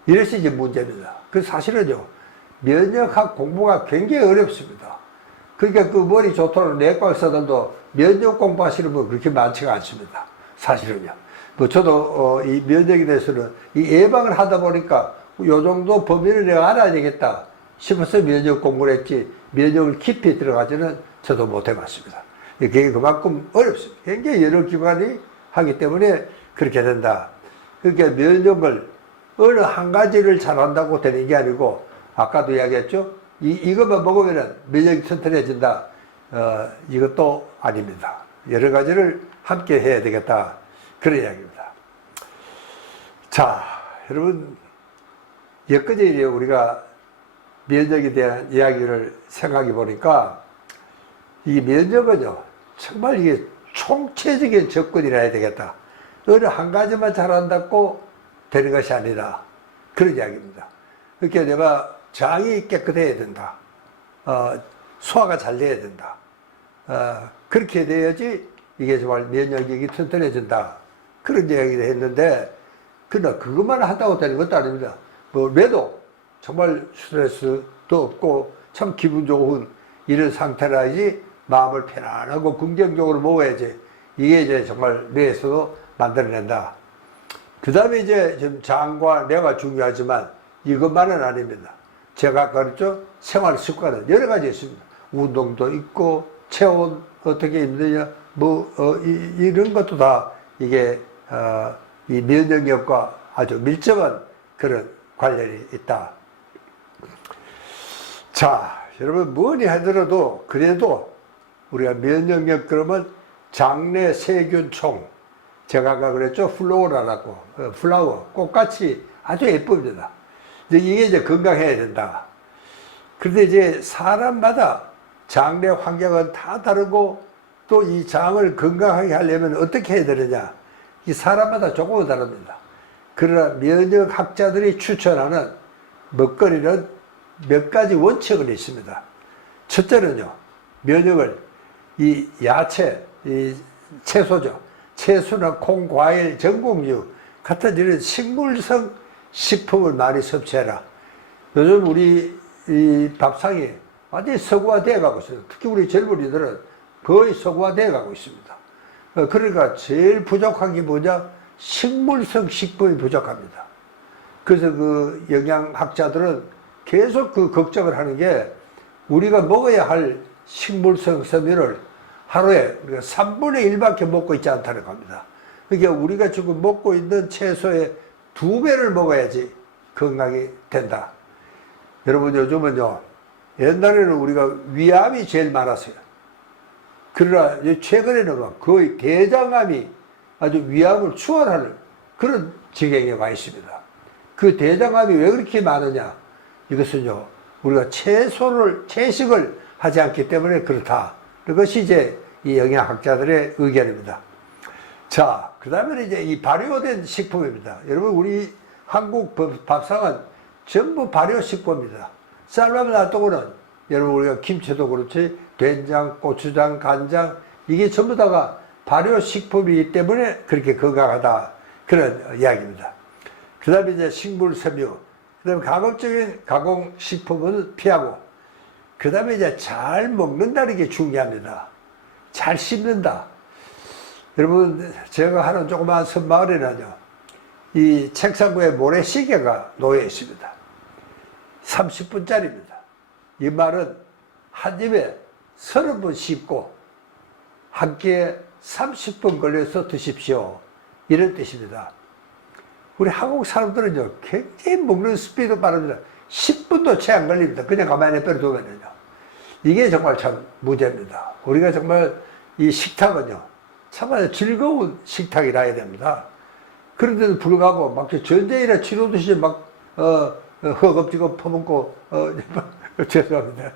이래서 이제 문제입니다. 그 사실은요, 면역학 공부가 굉장히 어렵습니다. 그러니까 그 머리 좋도록 내과 의사들도 면역 공부하시는 분 그렇게 많지가 않습니다. 사실은요. 뭐 저도 이 면역에 대해서는 이 예방을 하다 보니까 요 정도 범위를 내가 알아야 되겠다 싶어서 면역 공부를 했지 면역을 깊이 들어가지는 저도 못 해봤습니다. 이게 그만큼 어렵습니다. 굉장히 여러 기관이 하기 때문에 그렇게 된다. 그러니까 면역을 어느 한 가지를 잘한다고 되는 게 아니고 아까도 이야기했죠. 이것만 먹으면 면역이 튼튼해진다. 이것도 아닙니다. 여러 가지를 함께 해야 되겠다. 그런 이야기입니다. 자, 여러분, 여기까지 우리가 면역에 대한 이야기를 생각해 보니까 이 면역은요, 정말 이게 총체적인 접근이라 해야 되겠다. 어느 한 가지만 잘한다고 되는 것이 아니라 그런 이야기입니다. 그러니까 내가 장이 깨끗해야 된다. 소화가 잘 돼야 된다. 그렇게 돼야지 이게 정말 면역력이 튼튼해진다. 그런 이야기를 했는데, 그러나 그것만 한다고 되는 것도 아닙니다. 뭐, 뇌도 정말 스트레스도 없고 참 기분 좋은 이런 상태라야지 마음을 편안하고 긍정적으로 먹어야지 이게 이제 정말 뇌에서도 만들어낸다. 그 다음에 이제 좀 장과 뇌가 중요하지만 이것만은 아닙니다. 제가 아까 그랬죠? 생활 습관은 여러 가지 있습니다. 운동도 있고, 체온 어떻게 입느냐, 이런 것도 다 이게, 이 면역력과 아주 밀접한 그런 관련이 있다. 자, 여러분 뭐니 하더라도 그래도 우리가 면역력 그러면 장내 세균총, 제가 아까 그랬죠? 플로라라고, 플라워, 꽃같이 아주 예쁩니다. 이게 이제 건강해야 된다. 그런데 이제 사람마다 장내 환경은 다 다르고 또 이 장을 건강하게 하려면 어떻게 해야 되느냐. 이 사람마다 조금은 다릅니다. 그러나 면역학자들이 추천하는 먹거리는 몇 가지 원칙은 있습니다. 첫째는요, 면역을 이 야채, 이 채소죠. 채소나 콩, 과일, 전곡류 같은 이런 식물성 식품을 많이 섭취해라. 요즘 우리 이 밥상이 완전히 서구화되어 가고 있어요. 특히 우리 젊은이들은 거의 서구화되어 가고 있습니다. 그러니까 제일 부족한 게 뭐냐? 식물성 식품이 부족합니다. 그래서 그 영양학자들은 계속 그 걱정을 하는 게 우리가 먹어야 할 식물성 섬유를 하루에 3분의 1밖에 먹고 있지 않다는 겁니다. 그러니까 우리가 지금 먹고 있는 채소의 2배를 먹어야지 건강이 된다. 여러분 요즘은요, 옛날에는 우리가 위암이 제일 많았어요. 그러나 최근에는 거의 대장암이 아주 위암을 추월하는 그런 지경에 와 있습니다. 그 대장암이 왜 그렇게 많으냐? 이것은요, 우리가 채식을 하지 않기 때문에 그렇다. 그것이 이제 이 영양학자들의 의견입니다. 자, 그 다음에 이제 이 발효된 식품입니다. 여러분, 우리 한국 밥상은 전부 발효식품입니다. 쌀밥 놔두고는 여러분 우리가 김치도 그렇지, 된장, 고추장, 간장, 이게 전부 다가 발효식품이기 때문에 그렇게 건강하다. 그런 이야기입니다. 그 다음에 이제 식물섬유, 그 다음에 가급적인 가공식품은 피하고, 그 다음에 이제 잘 먹는다는 게 중요합니다. 잘 씹는다. 여러분, 제가 하는 조그마한 섬마을에는요, 이 책상구에 모래시계가 놓여 있습니다. 30분짜리입니다. 이 말은 한 입에 30번 씹고 한 끼에 30분 걸려서 드십시오. 이런 뜻입니다. 우리 한국 사람들은요, 굉장히 먹는 스피드 빠릅니다. 10분도 채 안 걸립니다. 그냥 가만히 내버려두면요. 이게 정말 참 문제입니다. 우리가 정말 이 식탁은요, 정말 즐거운 식탁이라 해야 됩니다. 그런데도 불구하고 막 전쟁이나 치르듯이 막, 허겁지겁 퍼먹고, 죄송합니다.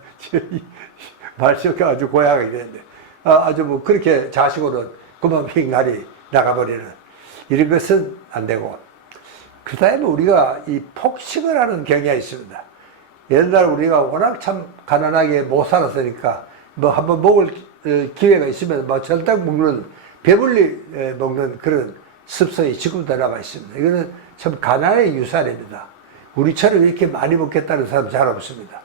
말씨가 아주 고약하게 되는데, 아주 뭐 그렇게 자식으로는 그만 휙 날이 나가버리는 이런 것은 안 되고, 그 다음에 우리가 이 폭식을 하는 경향이 있습니다. 옛날 우리가 워낙 참 가난하게 못 살았으니까 뭐 한번 먹을 기회가 있으면 뭐 절딱 먹는, 배불리 먹는 그런 습성이 지금도 남아 있습니다. 이거는 참 가난의 유산입니다. 우리처럼 이렇게 많이 먹겠다는 사람 잘 없습니다.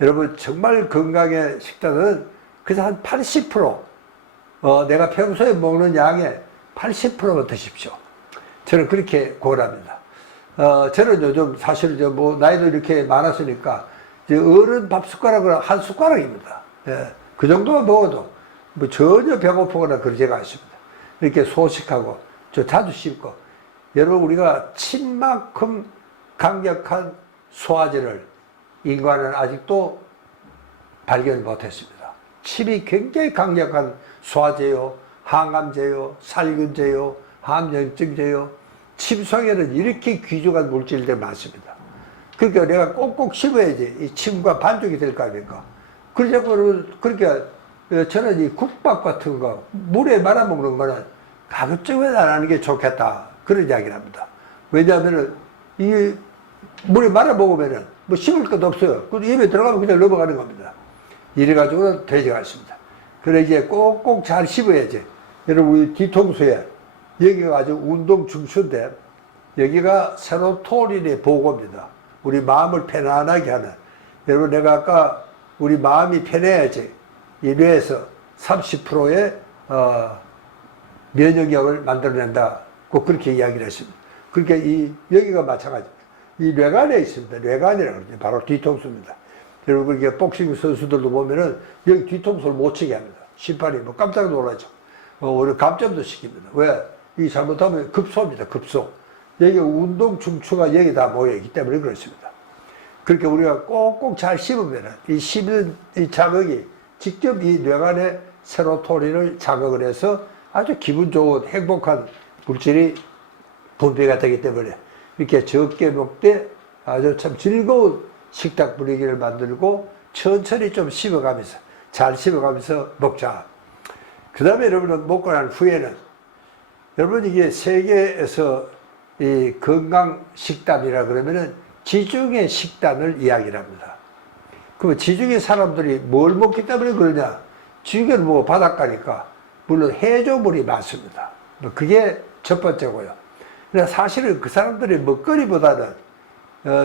여러분, 정말 건강의 식단은 그래서 한 80%, 내가 평소에 먹는 양의 80%만 드십시오. 저는 그렇게 권합니다. 저는 요즘 사실 뭐 나이도 이렇게 많았으니까 어른 밥 숟가락은 한 숟가락입니다. 예, 그 정도만 먹어도 뭐 전혀 배고프거나 그러지가 않습니다. 이렇게 소식하고 저 자주 씹고, 여러분 우리가 침만큼 강력한 소화제를 인간은 아직도 발견 못했습니다. 침이 굉장히 강력한 소화제요, 항암제요, 살균제요, 항염증제요, 침 속에는 이렇게 귀중한 물질들 많습니다. 그러니까 내가 꼭꼭 씹어야지 이 침과 반죽이 될 거 아닙니까? 그러자고 그러니까 저는 이 국밥 같은 거 물에 말아 먹는 거는 가급적이면 안 하는 게 좋겠다, 그런 이야기를 합니다. 왜냐하면은 이 물에 말아 먹으면은 뭐 씹을 것도 없어요. 그 입에 들어가면 그냥 넘어가는 겁니다. 이래가지고는 되지가 않습니다. 그래 이제 꼭꼭 잘 씹어야지. 여러분, 우리 뒤통수에 여기가 아주 운동 중추인데 여기가 세로토닌의 보고입니다. 우리 마음을 편안하게 하는. 여러분, 내가 아까 우리 마음이 편해야지 이 뇌에서 30%의 면역력을 만들어낸다. 꼭 그렇게 이야기를 했습니다. 그러니까 여기가 마찬가지입니다. 이 뇌관에 있습니다. 뇌관이라고 그러죠. 바로 뒤통수입니다. 여러분, 그렇게 복싱 선수들도 보면은 여기 뒤통수를 못 치게 합니다. 심판이 뭐 깜짝 놀라죠. 오히려 감점도 시킵니다. 왜? 이게 잘못하면 급소입니다. 급소. 여기 운동 중추가 여기 다 모여있기 때문에 그렇습니다. 그렇게 우리가 꼭꼭 잘 씹으면 이 씹은 이 자극이 직접 이 뇌관의 세로토닌을 자극을 해서 아주 기분 좋은 행복한 물질이 분비가 되기 때문에 이렇게 적게 먹되 아주 참 즐거운 식탁 분위기를 만들고 천천히 좀 씹어가면서 잘 씹어가면서 먹자. 그 다음에 여러분은 먹고 난 후에는 여러분 이게 세계에서 이 건강 식단이라 그러면은 지중해 식단을 이야기를 합니다. 그럼 지중해 사람들이 뭘 먹기 때문에 그러냐? 지중해는 뭐 바닷가니까 물론 해조물이 많습니다. 그게 첫 번째고요. 그러나 사실은 그 사람들의 먹거리보다는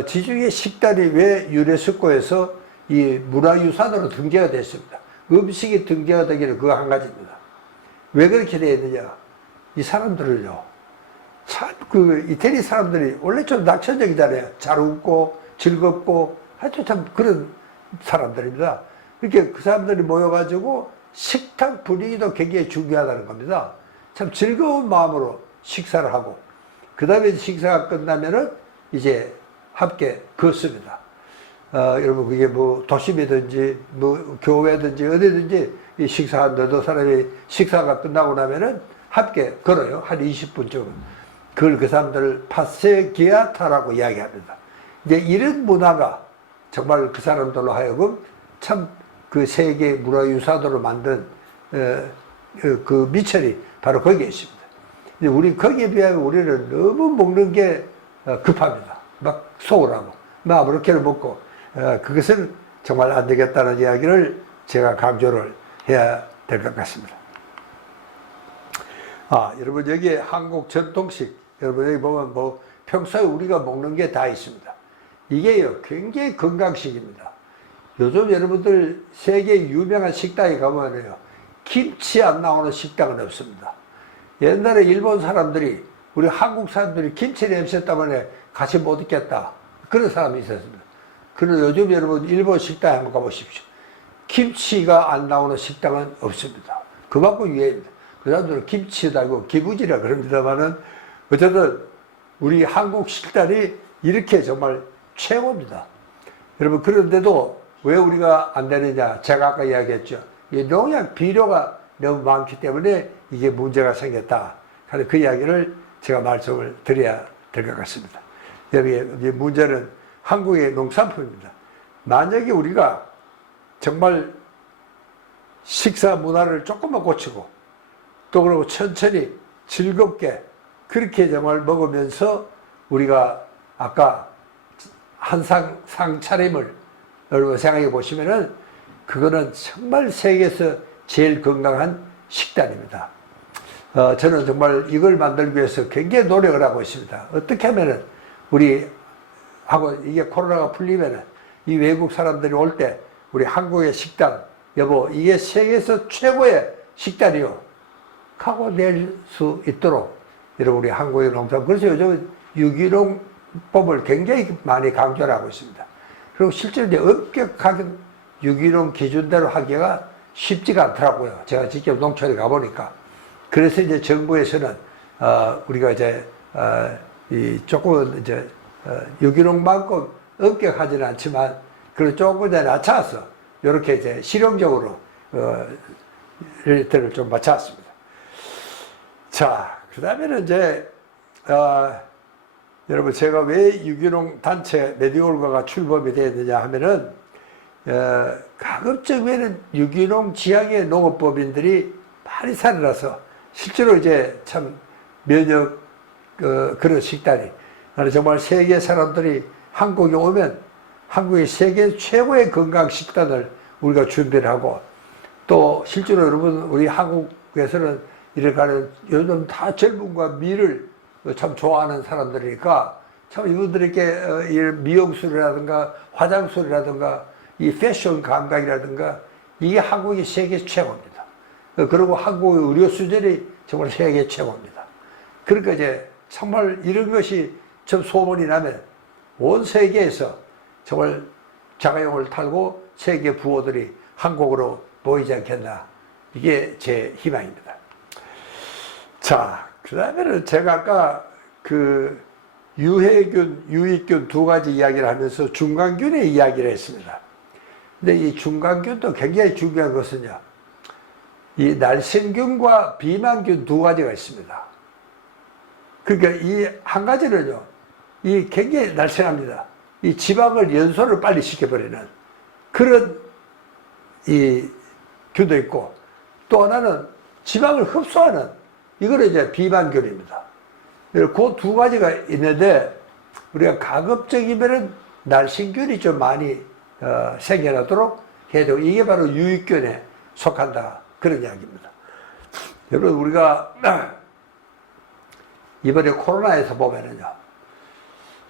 지중해 식단이 왜 유네스코에서 이 문화유산으로 등재가 됐습니다. 음식이 등재가 되기는 그거 한 가지입니다. 왜 그렇게 되어 있느냐? 이 사람들을요, 참, 이태리 사람들이 원래 좀 낙천적이잖아요. 잘 웃고, 즐겁고, 하여튼 참 그런 사람들입니다. 이렇게 그 사람들이 모여가지고 식탁 분위기도 굉장히 중요하다는 겁니다. 참 즐거운 마음으로 식사를 하고, 그 다음에 식사가 끝나면은 이제 함께 걷습니다. 여러분, 그게 뭐 도심이든지, 뭐 교회든지, 어디든지 이 식사한 너도 사람이 식사가 끝나고 나면은 함께 걸어요. 한 20분쯤. 그걸 그 사람들을 파세기아타라고 이야기합니다. 이제 이런 문화가 정말 그 사람들로 하여금 참 그 세계 문화유산으로 만든 그 미천이 바로 거기에 있습니다. 이제 우리 거기에 비하면 우리는 너무 먹는 게 급합니다. 막 소홀하고 막 아무렇게나 먹고 그것은 정말 안 되겠다는 이야기를 제가 강조를 해야 될 것 같습니다. 여러분 여기 한국 전통식 여러분 여기 보면 뭐 평소에 우리가 먹는 게 다 있습니다. 이게요 굉장히 건강식입니다. 요즘 여러분들 세계 유명한 식당에 가면요 김치 안 나오는 식당은 없습니다. 옛날에 일본 사람들이 우리 한국 사람들이 김치 냄새 때문에 같이 못 있겠다 그런 사람이 있었습니다. 그런데 요즘 여러분 일본 식당에 한번 가보십시오. 김치가 안 나오는 식당은 없습니다. 그만큼 유해입니다. 그 사람들은 김치 달고 기부지라 그럽니다만은 어쨌든 우리 한국 식단이 이렇게 정말 최고입니다. 여러분 그런데도 왜 우리가 안 되느냐? 제가 아까 이야기했죠. 이 농약 비료가 너무 많기 때문에 이게 문제가 생겼다. 그래서 그 이야기를 제가 말씀을 드려야 될 것 같습니다. 여기 문제는 한국의 농산품입니다. 만약에 우리가 정말 식사 문화를 조금만 고치고 또 그리고 천천히 즐겁게 그렇게 정말 먹으면서 우리가 아까 한 상 차림을 여러분 생각해 보시면은 그거는 정말 세계에서 제일 건강한 식단입니다. 저는 정말 이걸 만들기 위해서 굉장히 노력을 하고 있습니다. 어떻게 하면은 우리 하고 이게 코로나가 풀리면은 이 외국 사람들이 올 때 우리 한국의 식단 여보 이게 세계에서 최고의 식단이요 하고 낼 수 있도록 여러분 우리 한국의 농산 그래서 요즘 유기농법을 굉장히 많이 강조를 하고 있습니다. 그리고 실제로 이제 엄격하게 유기농 기준대로 하기가 쉽지가 않더라고요. 제가 직접 농촌에 가보니까. 그래서 이제 정부에서는, 우리가 이제, 조금 이제, 유기농만큼 엄격하지는 않지만, 그걸 조금 이제 낮춰서, 이렇게 이제 실용적으로, 일들을 좀 맞춰왔습니다. 자, 그 다음에는 이제, 여러분 제가 왜 유기농 단체 메디올가가 출범이 되었느냐 하면은 가급적 외에는 유기농 지향의 농업법인들이 많이 살아나서 실제로 이제 참 면역 그런 식단이 나는 정말 세계 사람들이 한국에 오면 한국의 세계 최고의 건강 식단을 우리가 준비를 하고 또 실제로 여러분 우리 한국에서는 이렇게 하는 요즘 다 젊음과 미를 참 좋아하는 사람들이니까 참 이분들에게 미용술이라든가 화장술이라든가 이 패션 감각이라든가 이게 한국이 세계 최고입니다. 그리고 한국의 의료 수준이 정말 세계 최고입니다. 그러니까 이제 정말 이런 것이 좀 소문이 나면 온 세계에서 정말 자가용을 탈고 세계 부호들이 한국으로 모이지 않겠나. 이게 제 희망입니다. 자, 그 다음에는 제가 아까 그 유해균, 유익균 두 가지 이야기를 하면서 중간균의 이야기를 했습니다. 근데 이 중간균도 굉장히 중요한 것은요, 이 날생균과 비만균 두 가지가 있습니다. 그러니까 이 한 가지는요, 이 굉장히 날생합니다. 이 지방을 연소를 빨리 시켜버리는 그런 이 균도 있고, 또 하나는 지방을 흡수하는, 이거는 이제 비만균입니다. 그 두 가지가 있는데, 우리가 가급적이면은 날생균이 좀 많이 생겨나도록 해야 되고, 이게 바로 유익균에 속한다. 그런 이야기입니다. 여러분, 우리가 이번에 코로나에서 보면은요,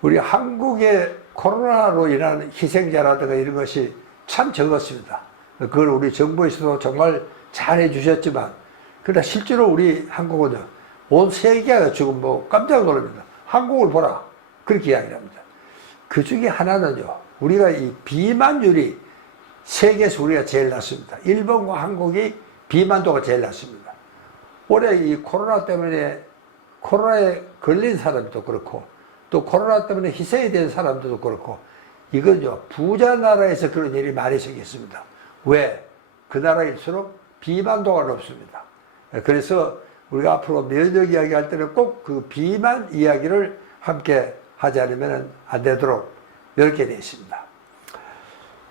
우리 한국의 코로나로 인한 희생자라든가 이런 것이 참 적었습니다. 그걸 우리 정부에서도 정말 잘 해주셨지만, 그러나 실제로 우리 한국은요, 온 세계가 지금 뭐 깜짝 놀랍니다. 한국을 보라. 그렇게 이야기를 합니다. 그 중에 하나는요, 우리가 이 비만율이 세계에서 우리가 제일 낮습니다. 일본과 한국이 비만도가 제일 낮습니다. 올해 이 코로나 때문에 코로나에 걸린 사람도 그렇고, 또 코로나 때문에 희생이 된 사람들도 그렇고, 이건요, 부자 나라에서 그런 일이 많이 생겼습니다. 왜? 그 나라일수록 비만도가 높습니다. 그래서 우리가 앞으로 면역 이야기 할 때는 꼭 그 비만 이야기를 함께 하지 않으면 안 되도록 이렇게 되어 있습니다.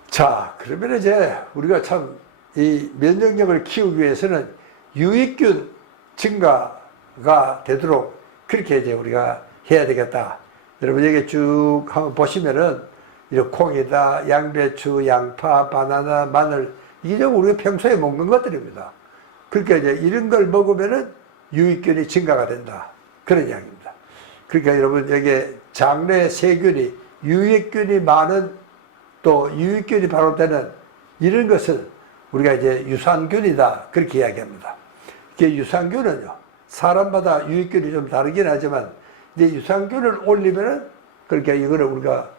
자, 그러면 이제 우리가 참 이 면역력을 키우기 위해서는 유익균 증가가 되도록 그렇게 이제 우리가 해야 되겠다. 여러분 여기 쭉 한번 보시면은 이런 콩이다, 양배추, 양파, 바나나, 마늘, 이게 좀 우리가 평소에 먹는 것들입니다. 그러니까 이제 이런 걸 먹으면은 유익균이 증가가 된다. 그런 이야기입니다. 그러니까 여러분 여기 장내 세균이, 유익균이 많은, 또 유익균이 발효되는 이런 것을 우리가 이제 유산균이다. 그렇게 이야기합니다. 이게 유산균은요, 사람마다 유익균이 좀 다르긴 하지만, 이제 유산균을 올리면은, 그러니까 이거를 우리가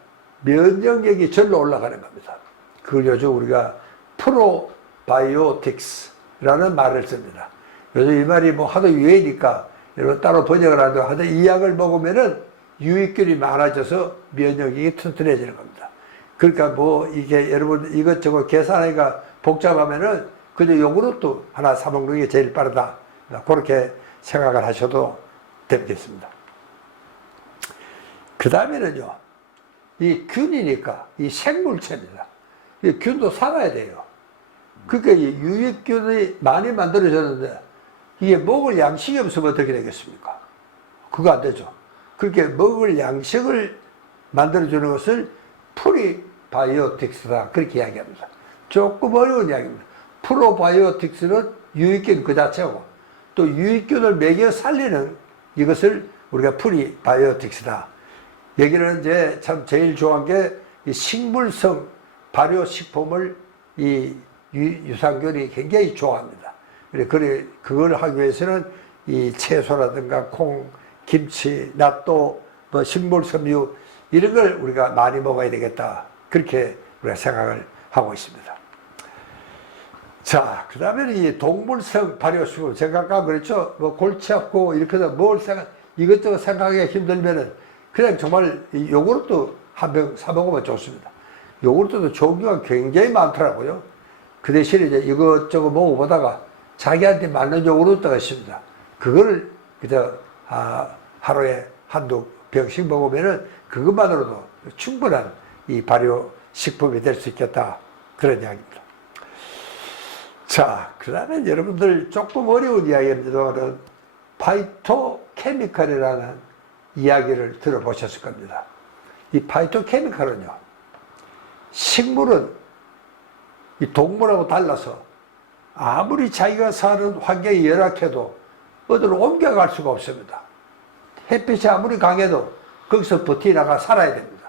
면역력이 절로 올라가는 겁니다. 그걸 요즘 우리가 프로바이오틱스라는 말을 씁니다. 요즘 이 말이 뭐 하도 유행이니까 여러분 따로 번역을 하는데, 하도 이 약을 먹으면은 유익균이 많아져서 면역력이 튼튼해지는 겁니다. 그러니까 뭐 이게 여러분 이것저것 계산하기가 복잡하면은 그저 요구르트 하나 사 먹는 게 제일 빠르다. 그렇게 생각을 하셔도 되겠습니다. 그 다음에는요, 이 균이니까 이 생물체입니다. 이 균도 살아야 돼요. 그러니까 이 유익균이 많이 만들어졌는데 이게 먹을 양식이 없으면 어떻게 되겠습니까? 그거 안 되죠. 그렇게 먹을 양식을 만들어주는 것을 프리바이오틱스다. 그렇게 이야기합니다. 조금 어려운 이야기입니다. 프로바이오틱스는 유익균 그 자체고, 또 유익균을 먹여 살리는 이것을 우리가 프리바이오틱스다. 여기는 이제 참 제일 좋아한 게 이 식물성 발효식품을 이 유산균이 굉장히 좋아합니다. 그래, 그걸 하기 위해서는 이 채소라든가 콩, 김치, 낫또, 뭐 식물섬유, 이런 걸 우리가 많이 먹어야 되겠다. 그렇게 우리가 생각을 하고 있습니다. 자, 그 다음에 이 동물성 발효식품. 제가 아까 그랬죠? 뭐 골치 아프고 이렇게 해서 뭘 이것저것 생각하기가 힘들면은 그냥 정말 이 요구르트 한 병 사 먹으면 좋습니다. 요구르트도 종류가 굉장히 많더라고요. 그 대신에 이제 이것저것 먹어보다가 자기한테 맞는 요구르트가 있습니다. 그거를 그저 하루에 한두 병씩 먹으면은 그것만으로도 충분한 이 발효식품이 될 수 있겠다. 그런 이야기입니다. 자, 그 다음에 여러분들 조금 어려운 이야기입니다만 파이토케미칼이라는 이야기를 들어보셨을 겁니다. 이 파이토케미칼은요, 식물은 이 동물하고 달라서 아무리 자기가 사는 환경이 열악해도 어디로 옮겨갈 수가 없습니다. 햇빛이 아무리 강해도 거기서 버티나가 살아야 됩니다.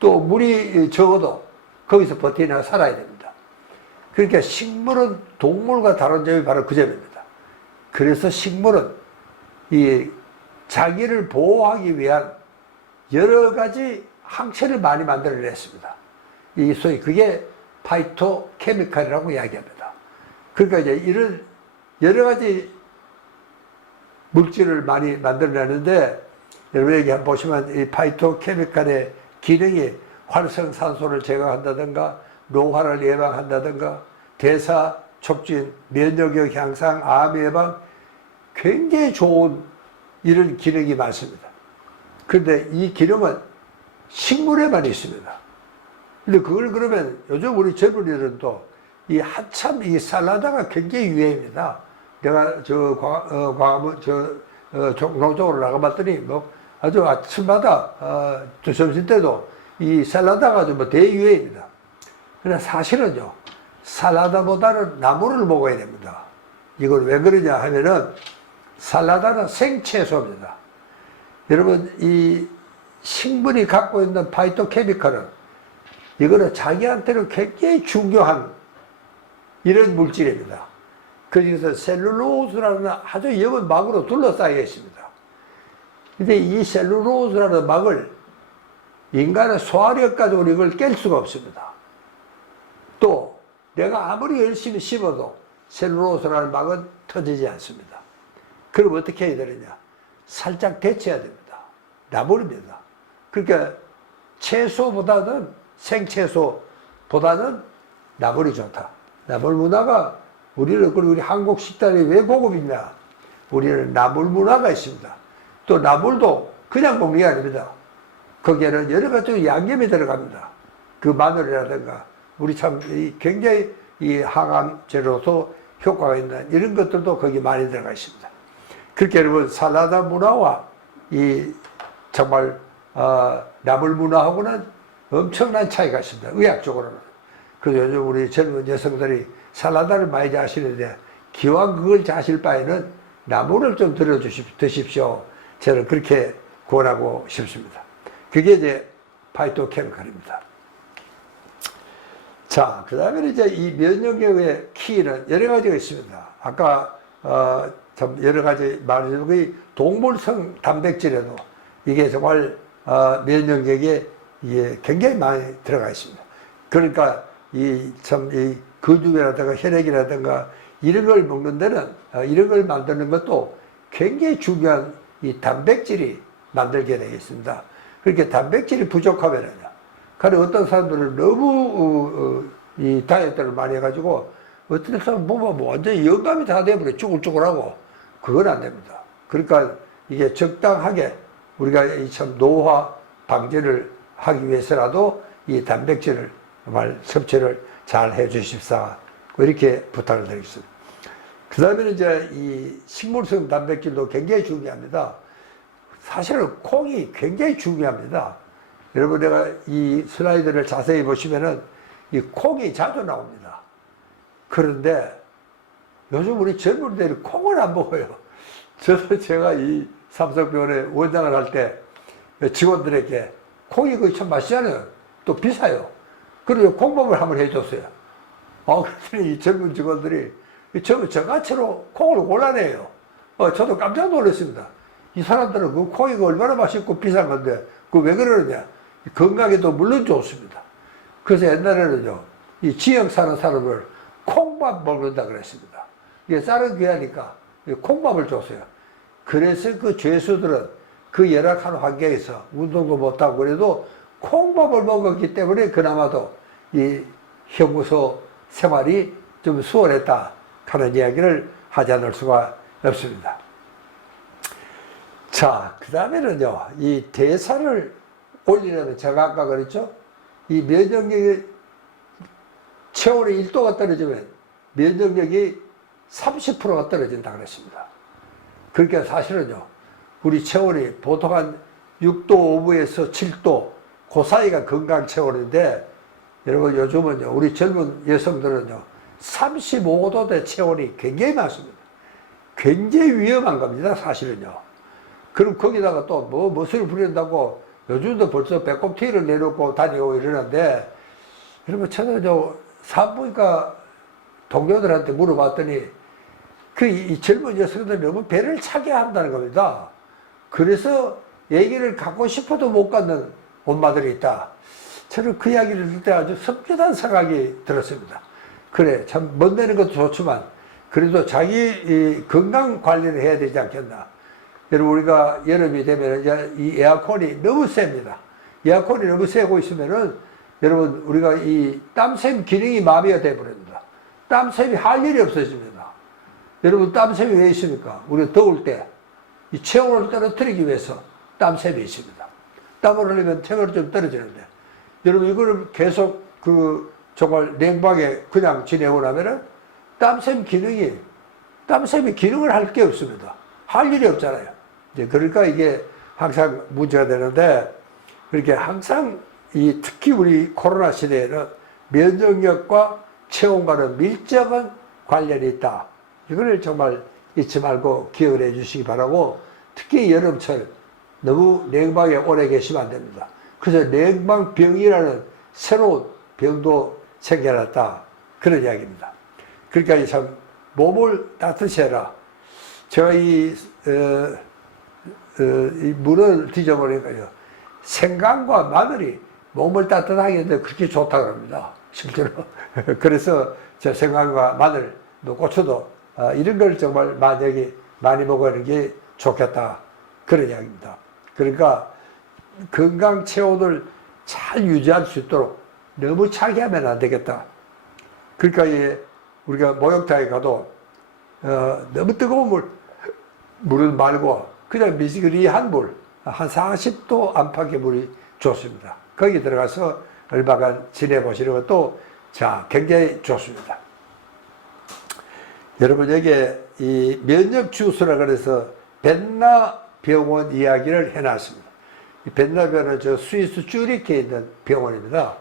또 물이 적어도 거기서 버티나가 살아야 됩니다. 그러니까 식물은 동물과 다른 점이 바로 그 점입니다. 그래서 식물은 이 자기를 보호하기 위한 여러 가지 항체를 많이 만들어냈습니다. 이 소위 그게 파이토케미칼이라고 이야기합니다. 그러니까 이제 이런 여러 가지 물질을 많이 만들어내는데, 여러분 여기 한번 보시면 이 파이토케미칼의 기능이 활성산소를 제거한다든가 노화를 예방한다든가 대사 촉진, 면역력 향상, 암 예방, 굉장히 좋은 이런 기능이 많습니다. 그런데 이 기능은 식물에만 있습니다. 근데 그걸 그러면 요즘 우리 젊은이들은 또 이 한참 이 샐러드가 굉장히 유행입니다. 내가 광화문 종로 쪽으로 나가봤더니 뭐 아주 아침마다 저 점심 때도 이 샐러드가 아주 뭐 대유행입니다. 그러나 사실은요, 샐러드보다는 나물을 먹어야 됩니다. 이걸 왜 그러냐 하면은 샐러드는 생채소입니다. 여러분 이 식물이 갖고 있는 파이토케미칼은 이거는 자기한테는 굉장히 중요한 이런 물질입니다. 그래서 셀룰로스라는 아주 옅은 막으로 둘러싸여 있습니다. 근데 이 셀룰로스라는 막을 인간의 소화력 가지고 이걸 깰 수가 없습니다. 또 내가 아무리 열심히 씹어도 셀룰로스라는 막은 터지지 않습니다. 그럼 어떻게 해야 되느냐? 살짝 데쳐야 됩니다. 나물입니다. 그러니까 채소보다는 생채소보다는 나물이 좋다. 나물 문화가 우리 한국 식단이 왜 고급이냐? 우리는 나물 문화가 있습니다. 또 나물도 그냥 먹는 게 아닙니다. 거기에는 여러 가지 양념이 들어갑니다. 그 마늘이라든가 우리 참 굉장히 이 항암 제로소 효과가 있는 이런 것들도 거기 많이 들어가 있습니다. 그렇게 여러분 샐러드 문화와 이 정말 나물 문화하고는 엄청난 차이가 있습니다. 의학적으로는. 그래서 요즘 우리 젊은 여성들이 샐러드를 많이 자시는데 기왕 그걸 자실 바에는 나물을 좀 드십시오. 저는 그렇게 권하고 싶습니다. 그게 이제 파이토케미칼입니다. 자, 그 다음에 이제 이 면역력의 키는 여러 가지가 있습니다. 아까 참 여러 가지 말해서 그 동물성 단백질에도 이게 정말 면역력에 이게 굉장히 많이 들어가 있습니다. 그러니까 이 근육이라든가 혈액이라든가 이런 걸 먹는 데는 이런 걸 만드는 것도 굉장히 중요한 이 단백질이 만들게 되어 있습니다. 그렇게 단백질이 부족하면은, 그래 어떤 사람들은 너무 이 다이어트를 많이 해가지고 어떤 사람 보면 뭐 완전히 영감이 다 돼버려 쭈글쭈글하고 그건 안 됩니다. 그러니까 이게 적당하게 우리가 이 참 노화 방지를 하기 위해서라도 이 단백질을 정말 섭취를 잘 해주십사 이렇게 부탁을 드리겠습니다. 그 다음에는 이제 이 식물성 단백질도 굉장히 중요합니다. 사실은 콩이 굉장히 중요합니다. 여러분 내가 이 슬라이드를 자세히 보시면은 이 콩이 자주 나옵니다. 그런데 요즘 우리 젊은이들이 콩을 안 먹어요. 저도 제가 이 삼성병원에 원장을 할 때 직원들에게 콩이 그 참 맛있잖아요. 또 비싸요. 그래서 콩밥을 한번 해줬어요. 그랬더니 이 젊은 직원들이 저같이로 콩을 골라내요. 저도 깜짝 놀랐습니다. 이 사람들은 그 콩이 얼마나 맛있고 비싼 건데, 그 왜 그러느냐. 건강에도 물론 좋습니다. 그래서 옛날에는요, 이 지역 사는 사람을 콩밥 먹는다 그랬습니다. 이게 쌀은 귀하니까 콩밥을 줬어요. 그래서 그 죄수들은 그 열악한 환경에서 운동도 못하고 그래도 콩밥을 먹었기 때문에 그나마도 이 형무소 생활이 좀 수월했다 하는 이야기를 하지 않을 수가 없습니다. 자, 그 다음에는요, 이 대사를 올리려면 제가 아까 그랬죠? 이 면역력이 체온이 1도가 떨어지면 면역력이 30%가 떨어진다 그랬습니다. 그러니까 사실은요, 우리 체온이 보통 한 6도 5분에서 7도 그 사이가 건강 체온인데, 여러분 요즘은요, 우리 젊은 여성들은요, 35도대 체온이 굉장히 많습니다. 굉장히 위험한 겁니다, 사실은요. 그럼 거기다가 또 무엇을 부린다고 요즘도 벌써 배꼽티를 내놓고 다니고 이러는데, 여러분 저는 산부인과 동료들한테 물어봤더니 이 젊은 여성들이 너무 배를 차게 한다는 겁니다. 그래서 얘기를 갖고 싶어도 못 갖는 엄마들이 있다. 저는 그 이야기를 들을 때 아주 섬뜩한 생각이 들었습니다. 그래, 참 멋내는 것도 좋지만 그래도 자기 이 건강 관리를 해야 되지 않겠나. 여러분, 우리가 여름이 되면 이제 이 에어컨이 너무 셉니다. 에어컨이 너무 세고 있으면은 여러분, 우리가 이 땀샘 기능이 마비가 되어버립니다. 땀샘이 할 일이 없어집니다. 여러분, 땀샘이 왜 있습니까? 우리가 더울 때 이 체온을 떨어뜨리기 위해서 땀샘이 있습니다. 땀을 흘리면 체온이 좀 떨어지는데, 여러분, 이거를 계속 정말 냉방에 그냥 지내고 나면은 땀샘이 기능을 할 게 없습니다. 할 일이 없잖아요. 이제 그러니까 이게 항상 문제가 되는데, 그렇게 항상 특히 우리 코로나 시대에는 면역력과 체온과는 밀접한 관련이 있다. 이걸 정말 잊지 말고 기억을 해 주시기 바라고, 특히 여름철 너무 냉방에 오래 계시면 안 됩니다. 그래서 냉방병이라는 새로운 병도 생겨났다. 그런 이야기입니다. 그러니까 참 몸을 따뜻히 해라. 제가 이 물을 뒤져보니까요, 생강과 마늘이 몸을 따뜻하게 하는데 그렇게 좋다고 합니다. 실제로. 그래서 저 생강과 마늘, 또 고추도 이런 걸 정말 많이 먹는 게 좋겠다. 그런 이야기입니다. 그러니까 건강 체온을 잘 유지할 수 있도록 너무 차게 하면 안 되겠다. 그러니까 우리가 목욕탕에 가도 너무 뜨거운 물은 말고 그냥 미지근한 물, 한 40도 안팎의 물이 좋습니다. 거기 들어가서 얼마간 지내보시는 것도 굉장히 좋습니다. 여러분, 여기에 이 면역 주스라 그래서 벤나병원 이야기를 해놨습니다. 이 벤나병원은 저 스위스 쭈리크에 있는 병원입니다.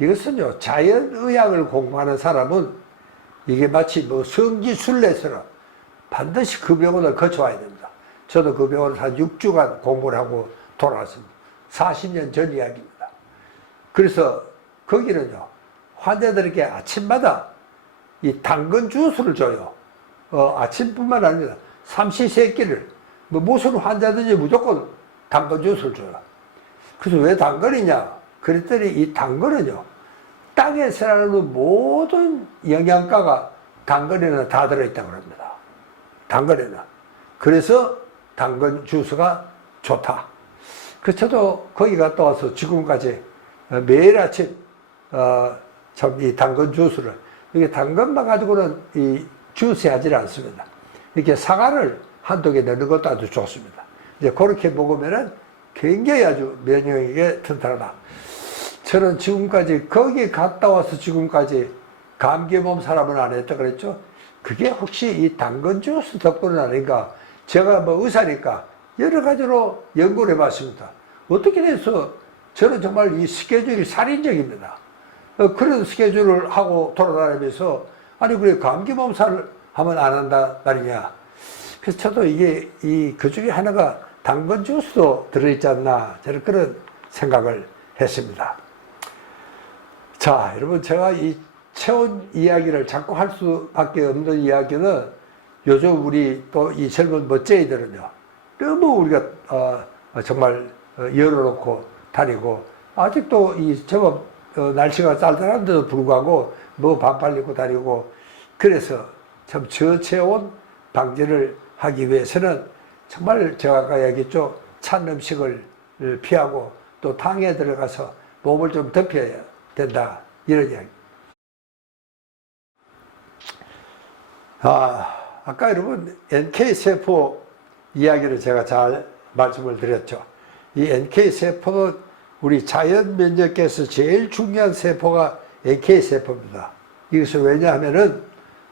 이것은요, 자연의학을 공부하는 사람은 이게 마치 뭐 성지순례처럼 반드시 그 병원을 거쳐와야 됩니다. 저도 그 병원을 한 6주간 공부를 하고 돌아왔습니다. 40년 전 이야기입니다. 그래서 거기는요, 환자들에게 아침마다 이 당근 주스를 줘요. 아침뿐만 아니라 삼시세끼를 무슨 환자든지 무조건 당근 주스를 줘요. 그래서 왜 당근이냐? 그랬더니 이 당근은요, 땅에 자라는 모든 영양가가 당근에는 다 들어있다고 합니다. 당근에는. 그래서 당근 주스가 좋다. 그래서 저도 거기 갔다 와서 지금까지 매일 아침 참 이 당근 주스를, 이게 당근만 가지고는 이 주스 하지 않습니다. 이렇게 사과를 한두 개 넣는 것도 아주 좋습니다. 이제 그렇게 먹으면은 굉장히 아주 면역력이 튼튼하다. 저는 지금까지 거기 갔다 와서 지금까지 감기몸 사람은 안 했다 그랬죠. 그게 혹시 이 당근 주스 덕분은 아닌가. 제가 뭐 의사니까 여러 가지로 연구를 해봤습니다. 어떻게 돼서 저는 정말 이 스케줄이 살인적입니다. 그런 스케줄을 하고 돌아다니면서 아니 그래 감기 몸살을 하면 안 한다 말이냐. 그래서 저도 이게 그 중에 하나가 당근 주스도 들어있지 않나 저는 그런 생각을 했습니다. 자, 여러분, 제가 이 체온 이야기를 자꾸 할 수밖에 없는 이야기는 요즘 우리 또 이 젊은 멋쟁이들은요, 너무 우리가 정말 열어놓고 다니고 아직도 이 제법 날씨가 쌀쌀한데도 불구하고 뭐 반팔 입고 다니고, 그래서 참 저체온 방지를 하기 위해서는 정말 제가 아까 얘기했죠. 찬 음식을 피하고 또 당에 들어가서 몸을 좀 덮여야 된다. 이런 이야기. 아까 여러분 NK세포 이야기를 제가 잘 말씀을 드렸죠. 이 NK세포는 우리 자연 면역계에서 제일 중요한 세포가 NK세포입니다. 이것은 왜냐하면은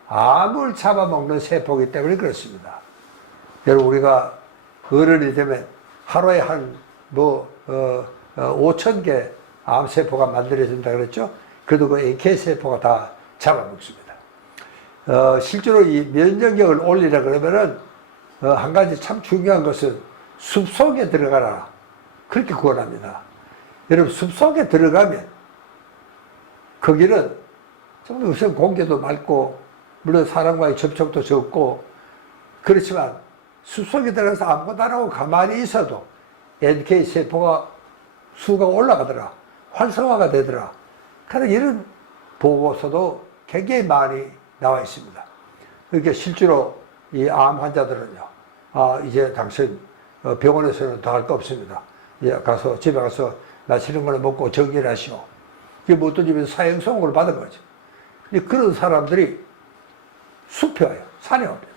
암을 잡아먹는 세포이기 때문에 그렇습니다. 여러분, 우리가 어른이 되면 하루에 한 5,000개 암세포가 만들어진다 그랬죠? 그래도 그 NK세포가 다 잡아먹습니다. 실제로 이 면역력을 올리라 그러면은 한 가지 참 중요한 것은 숲속에 들어가라. 그렇게 구원합니다. 여러분, 숲속에 들어가면 거기는 좀 우선 공기도 맑고, 물론 사람과의 접촉도 적고, 그렇지만 숲속에 들어가서 아무것도 안 하고 가만히 있어도 NK 세포가 수가 올라가더라. 활성화가 되더라. 그런 이런 보고서도 굉장히 많이 나와 있습니다. 그러니까 실제로 이 암 환자들은요, 이제 당신 병원에서는 더 할 거 없습니다. 이제 집에 가서 맛있는 걸 먹고 정리를 하시오. 그게 뭐 어떤 집에서 사형 선고를 받은 거죠. 근데 그런 사람들이 숲에 와요. 산에 옵니다.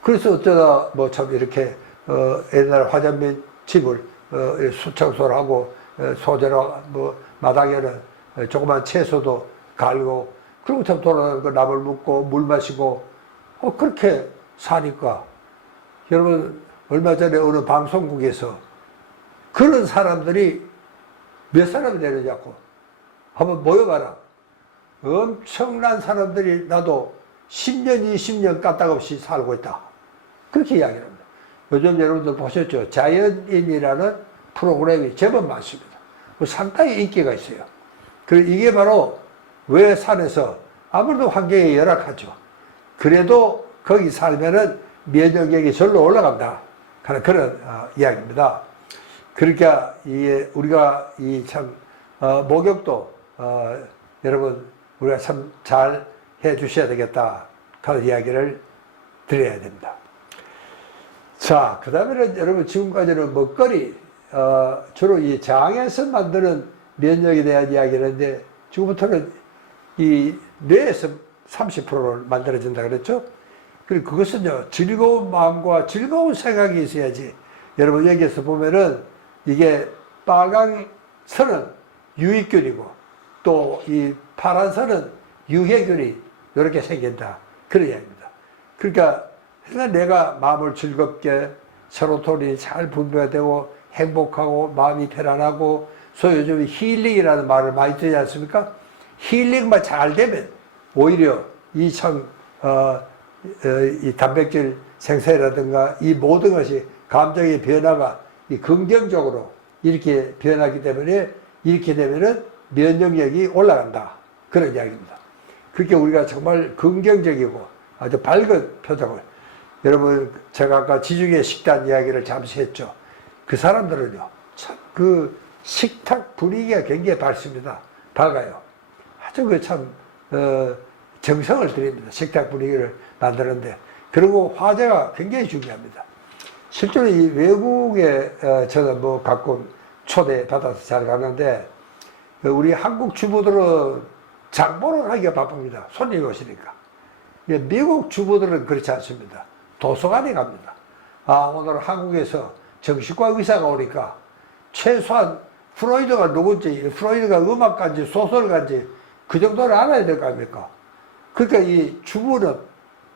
그래서 어쩌다 뭐 참 이렇게 옛날 화전민 집을 수청소를 하고 소재로 뭐 마당에는 조그만 채소도 갈고 그리고 참 돌아다니고 나물 먹고 물 마시고 그렇게 사니까 여러분 얼마 전에 어느 방송국에서 그런 사람들이 몇 사람이 되느냐고 한번 모여봐라. 엄청난 사람들이 나도 10년, 20년 까딱없이 살고 있다. 그렇게 이야기를 합니다. 요즘 여러분들 보셨죠? 자연인이라는 프로그램이 제법 많습니다. 상당히 인기가 있어요. 그리고 이게 바로 왜 산에서 아무래도 환경이 열악하죠. 그래도 거기 살면은 면역력이 절로 올라간다. 그런 이야기입니다. 그러니까 우리가 목욕도 여러분 우리가 참 잘 해 주셔야 되겠다. 그런 이야기를 드려야 됩니다. 자, 그 다음에는 여러분 지금까지는 먹거리, 주로 이 장에서 만드는 면역에 대한 이야기를 했는데 지금부터는 이 뇌에서 30%를 만들어진다 그랬죠? 그리고 그것은요, 즐거운 마음과 즐거운 생각이 있어야지. 여러분 여기에서 보면은 이게 빨간 선은 유익균이고 또 이 파란 선은 유해균이 이렇게 생긴다. 그런 이야기입니다. 그러니까 내가 마음을 즐겁게 세로토닌이 잘 분비가 되고 행복하고 마음이 편안하고 소위 요즘 힐링이라는 말을 많이 듣지 않습니까? 힐링만 잘 되면 오히려 이 단백질 생산이라든가 이 모든 것이 감정의 변화가 이 긍정적으로 이렇게 변하기 때문에 이렇게 되면은 면역력이 올라간다. 그런 이야기입니다. 그렇게 우리가 정말 긍정적이고 아주 밝은 표정을 여러분 제가 아까 지중해 식단 이야기를 잠시 했죠. 그 사람들은요 참 그 식탁 분위기가 굉장히 밝습니다. 밝아요. 아주 그 참 정성을 들입니다. 식탁 분위기를 만드는데 그리고 화제가 굉장히 중요합니다. 실제로 이 외국에 저는 뭐 가끔 초대받아서 잘 가는데 우리 한국 주부들은 장보러 가기가 바쁩니다. 손님이 오시니까. 미국 주부들은 그렇지 않습니다. 도서관에 갑니다. 오늘 한국에서 정신과 의사가 오니까 최소한 프로이드가 누군지, 프로이드가 음악가인지 소설가인지 그 정도는 알아야 될 거 아닙니까? 그러니까 이 주부는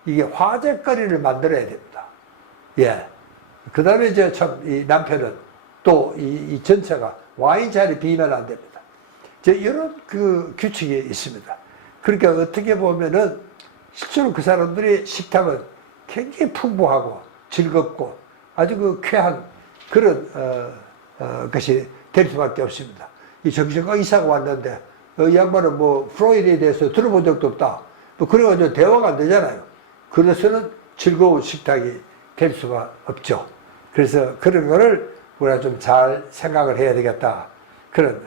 이게 화제거리를 만들어야 됩니다. 예. 그 다음에 이제 참 이 남편은 또 이 전체가 와인잔이 비면 안 됩니다. 이런 그 규칙이 있습니다. 그러니까 어떻게 보면은 실제로 그 사람들의 식탁은 굉장히 풍부하고 즐겁고 아주 그 쾌한 그런 것이 될 수밖에 없습니다. 이 정신과 의사가 왔는데 이 양반은 뭐 프로이드에 대해서 들어본 적도 없다. 뭐 그래가지고 대화가 안 되잖아요. 그래서는 즐거운 식탁이 될 수가 없죠. 그래서 그런 거를 우리가 좀 잘 생각을 해야 되겠다. 그런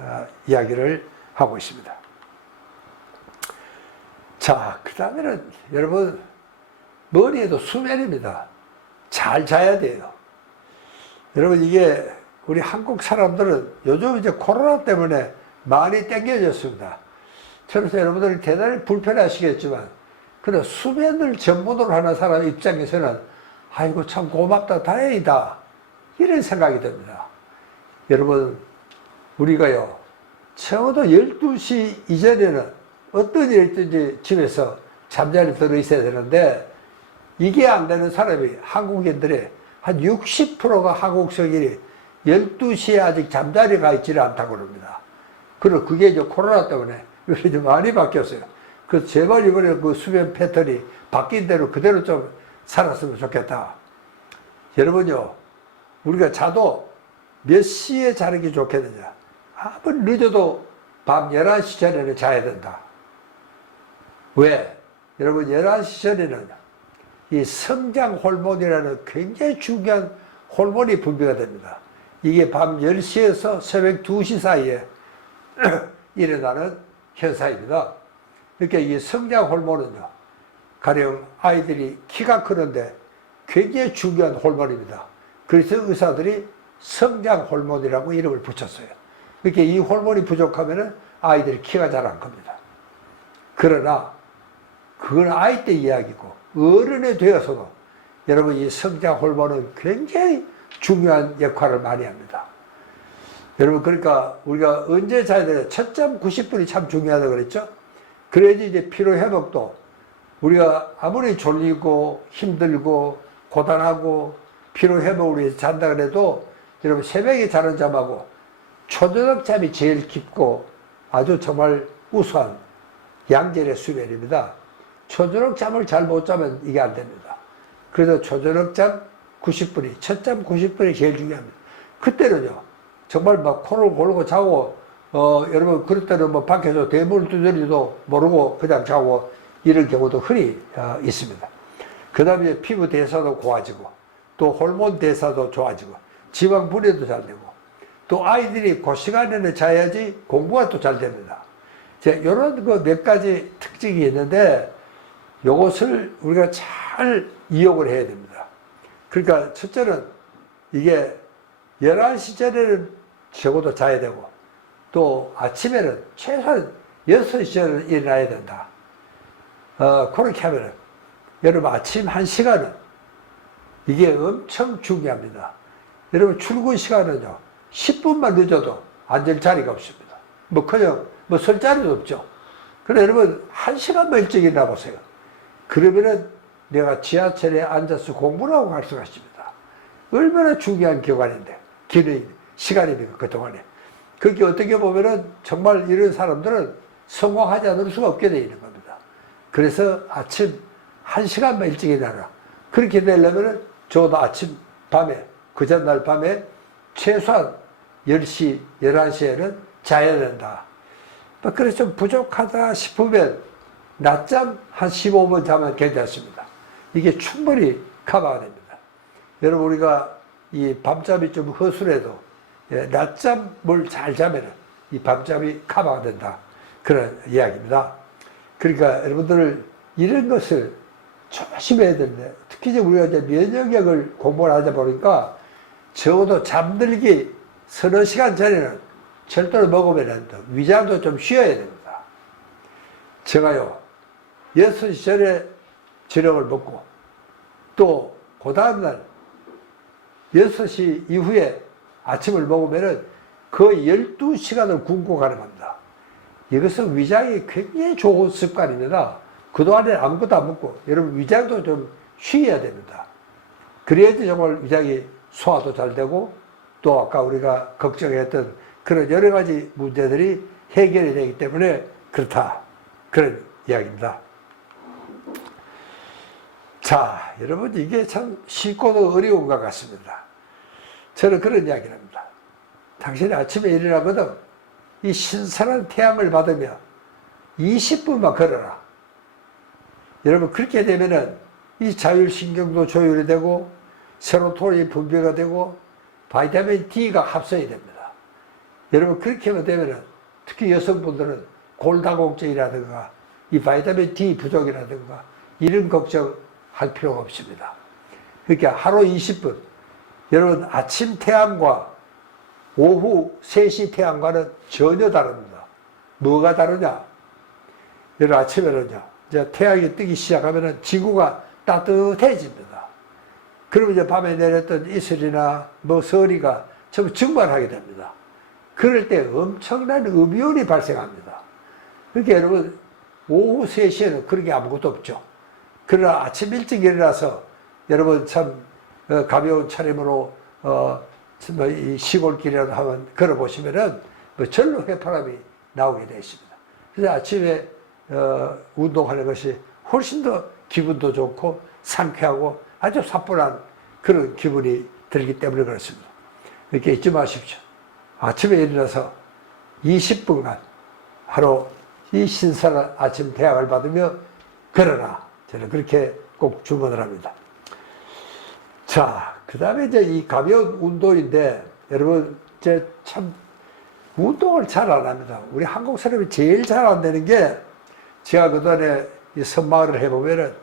이야기를 하고 있습니다. 자, 그 다음에는 여러분 머리에도 수면입니다. 잘 자야 돼요. 여러분 이게 우리 한국 사람들은 요즘 이제 코로나 때문에 많이 땡겨졌습니다. 그래서 여러분들이 대단히 불편하시겠지만 그래 수면을 전문으로 하는 사람 입장에서는 아이고 참 고맙다 다행이다 이런 생각이 듭니다. 여러분 우리가요 적어도 12시 이전에는 어떤 일든지 집에서 잠자리 들어 있어야 되는데 이게 안 되는 사람이 한국인들의 한 60%가 한국 성인이 12시에 아직 잠자리가 있지를 않다고 그럽니다. 그리고 그게 이제 코로나 때문에 요새 좀 많이 바뀌었어요. 그래서 제발 이번에 그 수면 패턴이 바뀐 대로 그대로 좀 살았으면 좋겠다. 여러분요, 우리가 자도 몇 시에 자는 게 좋겠느냐. 아무리 늦어도 밤 11시 전에는 자야 된다. 왜? 여러분 11시 전에는 이 성장 호르몬이라는 굉장히 중요한 호르몬이 분비가 됩니다. 이게 밤 10시에서 새벽 2시 사이에 일어나는 현상입니다. 그러니까 이 성장 호르몬은요, 가령 아이들이 키가 크는데 굉장히 중요한 호르몬입니다. 그래서 의사들이 성장 호르몬이라고 이름을 붙였어요. 그러니까 이 호르몬이 부족하면 아이들이 키가 잘 안 큽니다. 그러나 그건 아이 때 이야기고 어른이 되어서도 여러분 이 성장 호르몬은 굉장히 중요한 역할을 많이 합니다. 여러분 그러니까 우리가 언제 자야 되냐, 첫잠 90분이 참 중요하다고 그랬죠. 그래야지 이제 피로 회복도, 우리가 아무리 졸리고 힘들고 고단하고 피로 회복을 위해서 잔다 그래도 여러분 새벽에 자는 잠하고 초저녁 잠이 제일 깊고 아주 정말 우수한 양질의 수면입니다. 초저녁 잠을 잘 못 자면 이게 안 됩니다. 그래서 초저녁 잠 90분이, 첫잠 90분이 제일 중요합니다. 그때는요, 정말 막 코를 골고 자고, 여러분, 그럴 때는 뭐 밖에서 대물 두드리도 모르고 그냥 자고 이런 경우도 흔히 있습니다. 그 다음에 피부 대사도 고와지고, 또 호르몬 대사도 좋아지고, 지방 분해도 잘 되고, 또 아이들이 그 시간에는 자야지 공부가 또 잘 됩니다. 이런 그 몇 가지 특징이 있는데, 이것을 우리가 잘 이용을 해야 됩니다. 그러니까 첫째는 이게 11시 전에는 적어도 자야 되고, 또 아침에는 최소한 6시 전에 일어나야 된다. 그렇게 하면은 여러분 아침 1시간은 이게 엄청 중요합니다. 여러분 출근 시간은요 10분만 늦어도 앉을 자리가 없습니다. 뭐 그냥 뭐 설 자리도 없죠. 그래 여러분 1시간만 일찍 일어나 보세요. 그러면은 내가 지하철에 앉아서 공부를 하고 갈 수가 있습니다. 얼마나 중요한 기간인데, 시간입니까, 그동안에. 그게 어떻게 보면은 정말 이런 사람들은 성공하지 않을 수가 없게 되어 있는 겁니다. 그래서 아침 1시간만 일찍 일어나라. 그렇게 되려면은 적어도 밤에, 그 전날 밤에 최소한 10시, 11시에는 자야 된다. 그래서 좀 부족하다 싶으면 낮잠 한 15분 자면 괜찮습니다. 이게 충분히 커버가 됩니다. 여러분 우리가 이 밤잠이 좀 허술해도 낮잠을 잘 자면 이 밤잠이 커버가 된다. 그런 이야기입니다. 그러니까 여러분들 이런 것을 조심해야 되는데, 특히 이제 우리가 이제 면역력을 공부를 하다 보니까 적어도 잠들기 서너 시간 전에는 절대로 먹으면 안 돼요. 위장도 좀 쉬어야 됩니다. 제가요 6시 전에 저녁을 먹고 또 그 다음날 6시 이후에 아침을 먹으면은 거의 12시간을 굶고 가능합니다. 이것은 위장이 굉장히 좋은 습관입니다. 그동안에 아무것도 안 먹고 여러분 위장도 좀 쉬어야 됩니다. 그래야지 정말 위장이 소화도 잘 되고 또 아까 우리가 걱정했던 그런 여러 가지 문제들이 해결이 되기 때문에 그렇다. 그런 이야기입니다. 자, 여러분 이게 참 쉽고도 어려운 것 같습니다. 저는 그런 이야기를 합니다. 당신이 아침에 일어나거든 이 신선한 태양을 받으며 20분만 걸어라. 여러분 그렇게 되면은 이 자율신경도 조율이 되고 세로토닌이 분비가 되고 바이타민 D가 합성이 됩니다. 여러분 그렇게 하면 되면은 특히 여성분들은 골다공증이라든가 이 바이타민 D 부족이라든가 이런 걱정할 필요가 없습니다. 그러니까 하루 20분. 여러분 아침 태양과 오후 3시 태양과는 전혀 다릅니다. 뭐가 다르냐? 여러분 아침에는요, 이제 태양이 뜨기 시작하면은 지구가 따뜻해집니다. 그러면 이제 밤에 내렸던 이슬이나 뭐 서리가 전부 증발하게 됩니다. 그럴 때 엄청난 음이온이 발생합니다. 그러니까 여러분 오후 3시에는 그런 게 아무것도 없죠. 그러나 아침 일찍 일어나서 여러분 참 가벼운 차림으로 이 시골길이라도 한번 걸어보시면은 뭐 절로 해파람이 나오게 되어 있습니다. 그래서 아침에 운동하는 것이 훨씬 더 기분도 좋고 상쾌하고 아주 사뿐한 그런 기분이 들기 때문에 그렇습니다. 이렇게 잊지 마십시오. 아침에 일어나서 20분간 하루 이 신선한 아침 태양을 받으며 걸어라. 저는 그렇게 꼭 주문을 합니다. 자, 그 다음에 이제 이 가벼운 운동인데, 여러분, 제 참, 운동을 잘 안 합니다. 우리 한국 사람이 제일 잘 안 되는 게, 제가 그 전에 이 선마을을 해보면은,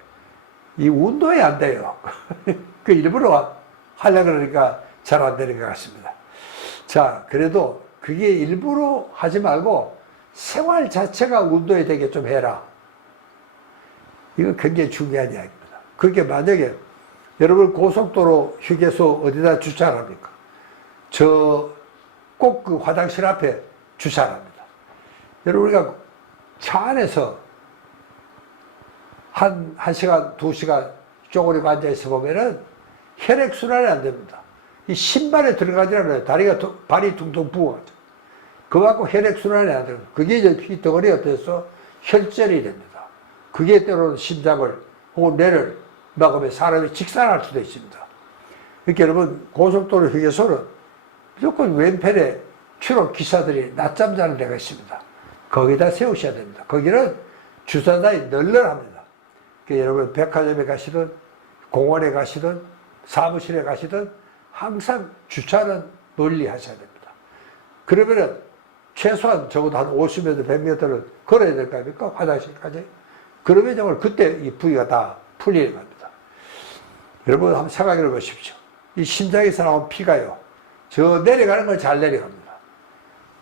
이 운동이 안 돼요. 그 일부러 하려고 그러니까 잘 안 되는 것 같습니다. 자, 그래도 그게 일부러 하지 말고, 생활 자체가 운동이 되게 좀 해라. 이거 굉장히 중요한 이야기입니다. 그게 만약에 여러분 고속도로 휴게소 어디다 주차를 합니까? 꼭 그 화장실 앞에 주차를 합니다. 여러분 우리가 차 안에서 한 시간, 2시간 쪼그리고 앉아있어 보면은 혈액순환이 안 됩니다. 이 신발에 들어가지 않아요. 발이 퉁퉁 부어가지고. 그만큼 혈액순환이 안 됩니다. 그게 이제 피덩어리가 돼서 혈전이 됩니다. 그게 때로는 심장을 혹은 뇌를 막으면 사람이 직사할 수도 있습니다. 그러니까 여러분 고속도로 휴게소는 무조건 왼편에 주로 기사들이 낮잠 자는 데가 있습니다. 거기다 세우셔야 됩니다. 거기는 주차장이 널널합니다. 그러니까 여러분 백화점에 가시든 공원에 가시든 사무실에 가시든 항상 주차는 널리 하셔야 됩니다. 그러면은 최소한 적어도 한 50m, 100m를 걸어야 될 거 아닙니까? 화장실까지. 그러면 정말 그때 이 부위가 다 풀리는 겁니다. 여러분 한번 생각해 보십시오. 이 심장에서 나온 피가요. 저 내려가는 걸 잘 내려갑니다.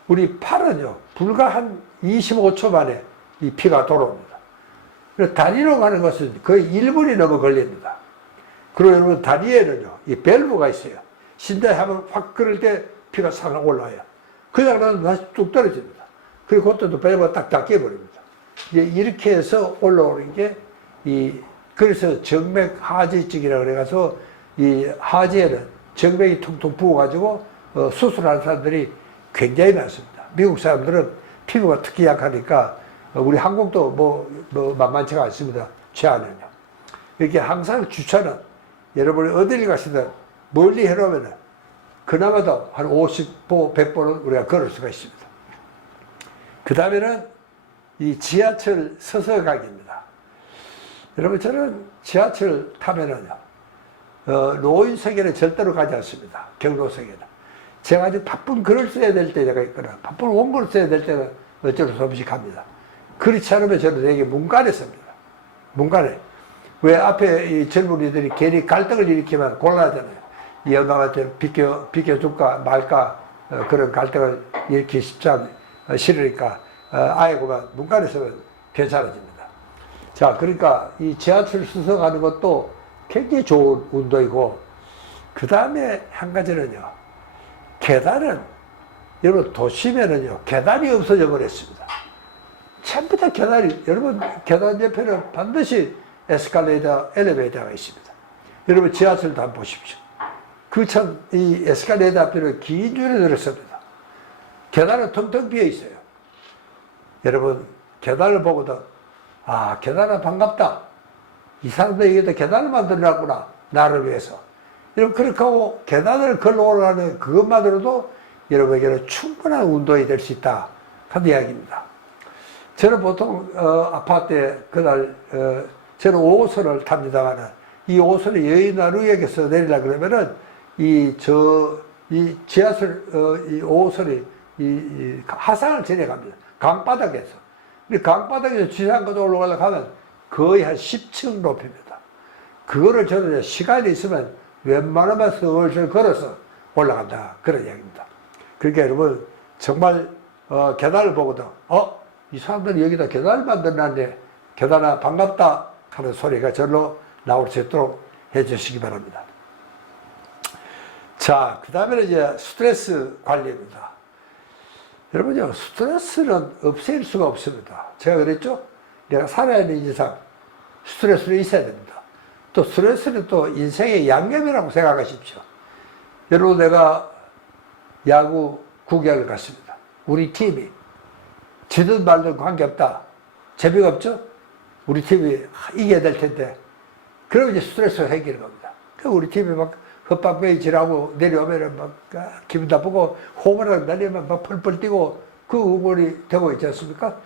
우리 팔은요. 불과 한 25초 만에 이 피가 돌아옵니다. 다리로 가는 것은 거의 1분이 넘어 걸립니다. 그리고 여러분 다리에는요. 이 밸브가 있어요. 심장에 한번 확 끌을 때 피가 싹 올라와요. 그냥 나면 다시 뚝 떨어집니다. 그리고 그것도 밸브가 딱 닫혀버립니다. 이제 이렇게 해서 올라오는 게 그래서 정맥 하지증이라고 그래가서 이 하지에는 정맥이 퉁퉁 부어가지고 수술하는 사람들이 굉장히 많습니다. 미국 사람들은 피부가 특히 약하니까 우리 한국도 뭐 만만치가 않습니다. 최하는요. 이렇게 항상 주차는 여러분이 어딜 가시든 멀리 해놓으면 그나마도 한 50보, 100보는 우리가 걸을 수가 있습니다. 그 다음에는 이 지하철 서서각입니다. 여러분 저는 지하철 타면은요, 노인석에는 절대로 가지 않습니다. 경로석에는. 제가 아주 바쁜 글을 써야 될 때가 있거나 바쁜 원고를 써야 될 때는 어쩔 수 없이 갑니다. 그렇지 않으면 저는 되게 문간에 씁니다. 문간에. 왜 앞에 이 젊은이들이 괜히 갈등을 일으키면 곤란하잖아요. 이 여강한테 비켜줄까 말까 그런 갈등을 일으키기 싫으니까 아이고만 문간에 쓰면 괜찮아집니다. 자, 그러니까 이 지하철 수석하는 것도 굉장히 좋은 운동이고, 그 다음에 한 가지는요, 계단은, 여러분 도심에는요, 계단이 없어져 버렸습니다. 전부 다 계단이, 여러분 계단 옆에는 반드시 에스컬레이터, 엘리베이터가 있습니다. 여러분 지하철도 한번 보십시오. 이 에스컬레이터 앞에는 긴 줄이 들었습니다. 계단은 텅텅 비어 있어요. 여러분 계단을 보고도 계단은 반갑다. 이 사람들에게도 계단을 만들어놨구나. 나를 위해서. 여러분 그렇게 하고 계단을 걸어 올라가는 그것만으로도 여러분에게는 충분한 운동이 될 수 있다 하는 이야기입니다. 저는 보통 아파트에 그날 저는 5호선을 탑니다만 이 5호선이 여의나루역에서 내리려 그러면은 이 지하철 이 5호선이 이 하상을 지나갑니다. 강바닥에서. 근데 강바닥에서 지상까지 올라가려고 하면 거의 한 10층 높이입니다. 그거를 저는 시간이 있으면 웬만하면 슬슬 걸어서 올라간다. 그런 이야기입니다. 그러니까 여러분, 정말, 계단을 보고도, 이 사람들이 여기다 계단을 만들어놨네. 계단아, 반갑다. 하는 소리가 절로 나올 수 있도록 해 주시기 바랍니다. 자, 그 다음에는 이제 스트레스 관리입니다. 여러분요, 스트레스는 없앨 수가 없습니다. 제가 그랬죠? 내가 살아야 하는 이상 스트레스는 있어야 됩니다. 또 스트레스는 또 인생의 양념이라고 생각하십시오. 여러분, 내가 야구 구경을 갔습니다. 우리 팀이 지든 말든 관계없다. 재미가 없죠? 우리 팀이 이겨야 될 텐데. 그러면 이제 스트레스가 생기는 겁니다. 우리 팀이 막 헛방망이 지나고 내려오면 막 기분 나쁘고 홈런을 날리면 막 펄펄 뛰고 그 응원이 되고 있지 않습니까?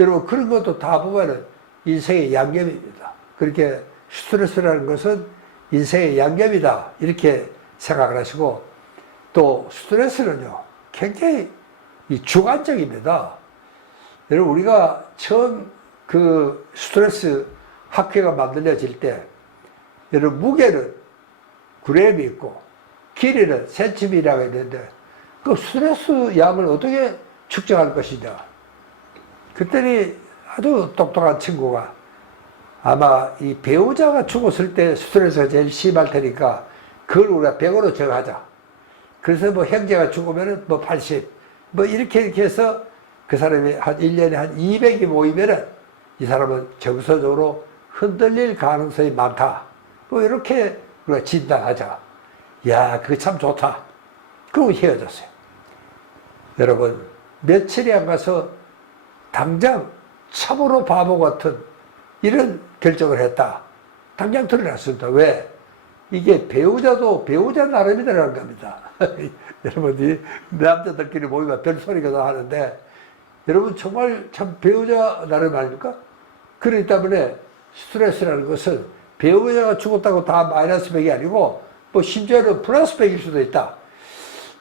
여러분, 그런 것도 다 보면은 인생의 양념입니다. 그렇게 스트레스라는 것은 인생의 양념이다. 이렇게 생각을 하시고, 또 스트레스는요, 굉장히 주관적입니다. 여러분, 우리가 처음 그 스트레스 학회가 만들어질 때, 여러분, 무게는 그램이 있고, 길이는 센티미터가 있는데, 그 스트레스 양을 어떻게 측정할 것이냐. 그때는 아주 똑똑한 친구가 아마 이 배우자가 죽었을 때 스트레스가 제일 심할 테니까 그걸 우리가 100으로 정하자. 그래서 뭐 형제가 죽으면은 뭐 80, 뭐 이렇게 해서 그 사람이 한 1년에 한 200이 모이면은 이 사람은 정서적으로 흔들릴 가능성이 많다. 뭐 이렇게 우리가 진단하자. 야, 그거 참 좋다. 그러고 헤어졌어요. 여러분, 며칠이 안 가서 당장 참으로 바보 같은 이런 결정을 했다. 당장 드러났습니다. 왜? 이게 배우자도 배우자 나름이라는 겁니다. 여러분, 남자들끼리 모이면 별소리가 다 하는데, 여러분, 정말 참 배우자 나름 아닙니까? 그렇기 때문에 스트레스라는 것은 배우자가 죽었다고 다 마이너스 100이 아니고, 뭐, 심지어는 플러스 100일 수도 있다.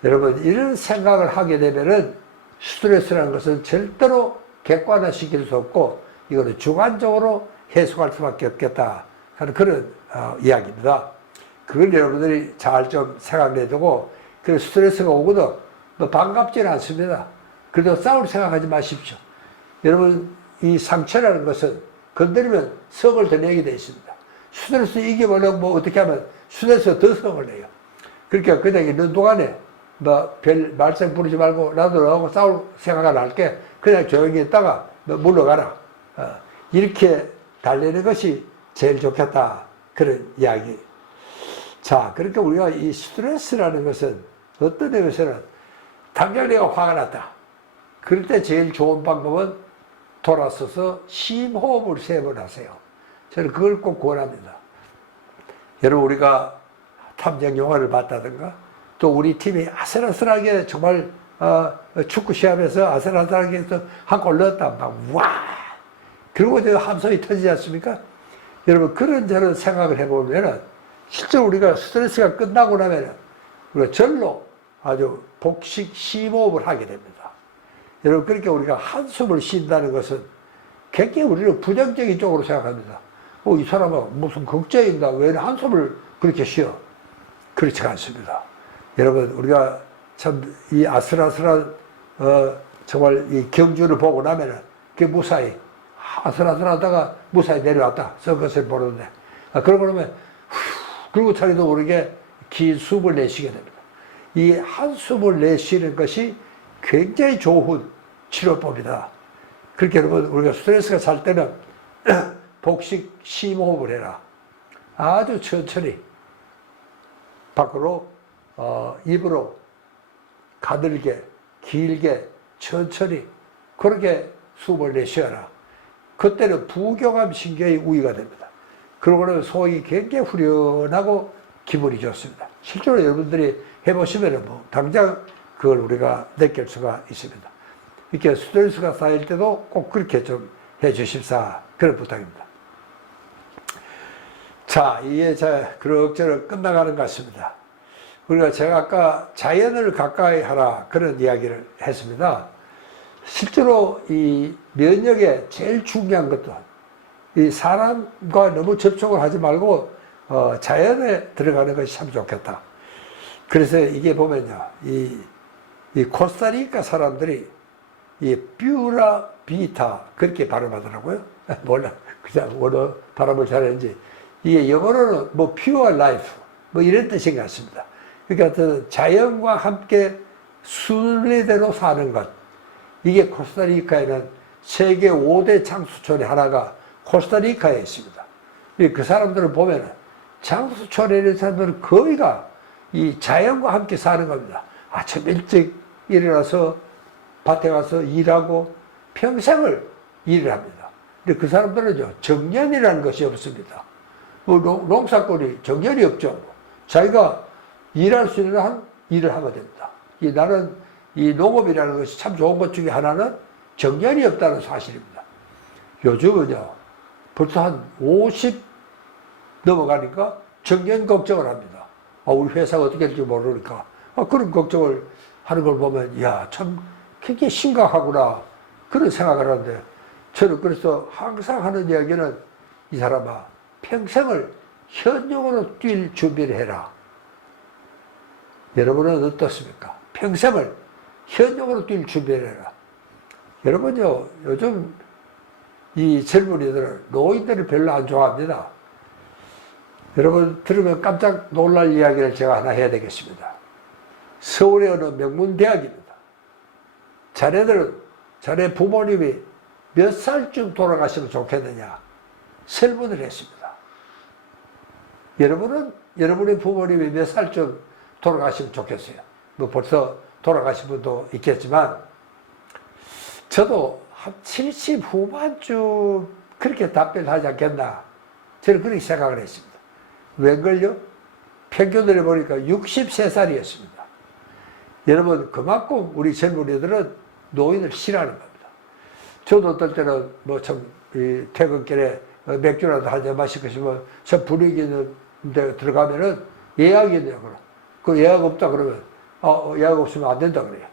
여러분, 이런 생각을 하게 되면은 스트레스라는 것은 절대로 객관화시킬 수 없고, 이거는 주관적으로 해석할 수밖에 없겠다 하는 그런 이야기입니다. 그걸 여러분들이 잘 좀 생각해두고, 그 스트레스가 오거든 뭐 반갑지는 않습니다. 그래도 싸울 생각하지 마십시오. 여러분, 이 상처라는 것은 건드리면 성을 더 내게 되어 있습니다. 스트레스 이겨보려면 뭐 어떻게 하면 스트레스가 더 성을 내요. 그러니까 그냥 있는 동안에 뭐 별 말썽 부르지 말고 나도 너하고 싸울 생각 안 할게. 그냥 조용히 있다가 뭐 물러가라. 이렇게 달래는 것이 제일 좋겠다. 그런 이야기. 자, 그러니까 우리가 이 스트레스라는 것은 어떤 데에서는 당장 내가 화가 났다. 그럴 때 제일 좋은 방법은 돌아서서 심호흡을 3번 하세요. 저는 그걸 꼭 권합니다. 여러분, 우리가 탐정 영화를 봤다든가 또 우리 팀이 아슬아슬하게 정말 축구 시합에서 아슬아슬하게 해서 한 골 넣었다. 막 와! 그리고 저 함성이 터지지 않습니까? 여러분, 그런저런 생각을 해보면은 실제로 우리가 스트레스가 끝나고 나면은 우리가 절로 아주 복식 심호흡을 하게 됩니다. 여러분, 그렇게 우리가 한숨을 쉰다는 것은 굉장히 우리는 부정적인 쪽으로 생각합니다. 이 사람은 무슨 걱정인가? 왜 한숨을 그렇게 쉬어? 그렇지 않습니다. 여러분, 우리가 참 이 아슬아슬한 정말 이 경주를 보고 나면은 그게 무사히 아슬아슬하다가 무사히 내려왔다. 선것을 보는데 그러고 나면 그리고 자기도 모르게 긴 숨을 내쉬게 됩니다. 이 한숨을 내쉬는 것이 굉장히 좋은 치료법이다. 그렇게 여러분, 우리가 스트레스가 살 때는 복식 심호흡을 해라. 아주 천천히 밖으로 입으로 가늘게 길게 천천히 그렇게 숨을 내쉬어라. 그때는 부교감 신경이 우위가 됩니다. 그러고는 속이 굉장히 후련하고 기분이 좋습니다. 실제로 여러분들이 해보시면 뭐 당장 그걸 우리가 느낄 수가 있습니다. 이렇게 스트레스가 쌓일 때도 꼭 그렇게 좀 해주십사. 그런 부탁입니다. 자, 이게 그럭저럭 끝나가는 것 같습니다. 우리가 제가 아까 자연을 가까이 하라 그런 이야기를 했습니다. 실제로 이 면역에 제일 중요한 것도 이 사람과 너무 접촉을 하지 말고 자연에 들어가는 것이 참 좋겠다. 그래서 이게 보면요, 이 코스타리카 사람들이 이 뷰라 비타 그렇게 발음하더라고요. 몰라, 그냥 원어 발음을 잘했는지. 이게 영어로는 뭐 pure life 뭐 이런 뜻인 것 같습니다. 그러니까 자연과 함께 순리대로 사는 것. 이게 코스타리카에는 세계 5대 장수촌의 하나가 코스타리카에 있습니다. 그 사람들을 보면 장수촌에 있는 사람들은 거의가 이 자연과 함께 사는 겁니다. 아침 일찍 일어나서 밭에 가서 일하고 평생을 일을 합니다. 근데 그 사람들은요, 정년이라는 것이 없습니다. 농사꾼이 정년이 없죠. 자기가 일할 수 있는 한 일을 하면 됩니다. 나는 이 농업이라는 것이 참 좋은 것 중에 하나는 정년이 없다는 사실입니다. 요즘은요, 벌써 한 50 넘어가니까 정년 걱정을 합니다. 우리 회사가 어떻게 될지 모르니까. 그런 걱정을 하는 걸 보면, 이야, 참, 굉장히 심각하구나. 그런 생각을 하는데, 저는 그래서 항상 하는 이야기는, 이 사람아, 평생을 현역으로 뛸 준비를 해라. 여러분은 어떻습니까? 평생을 현역으로 뛸 준비를 해라. 여러분요, 요즘 이 젊은이들은 노인들을 별로 안 좋아합니다. 여러분 들으면 깜짝 놀랄 이야기를 제가 하나 해야 되겠습니다. 서울의 어느 명문대학입니다. 자네 부모님이 몇 살쯤 돌아가시면 좋겠느냐 설문을 했습니다. 여러분의 부모님이 몇 살쯤 돌아가시면 좋겠어요? 뭐 벌써 돌아가신 분도 있겠지만, 저도 한 70 후반쯤 그렇게 답변하지 않겠나, 저는 그렇게 생각을 했습니다. 웬걸요? 평균을 보니까 63살이었습니다. 여러분, 그만큼 우리 젊은이들은 노인을 싫어하는 겁니다. 저도 어떨 때는 뭐 참 퇴근길에 맥주라도 한잔 마시고 싶으면 저 분위기 있는 데 들어가면은 예약이 있네요. 그 예약 없다 그러면 예약 없으면 안 된다 그래요.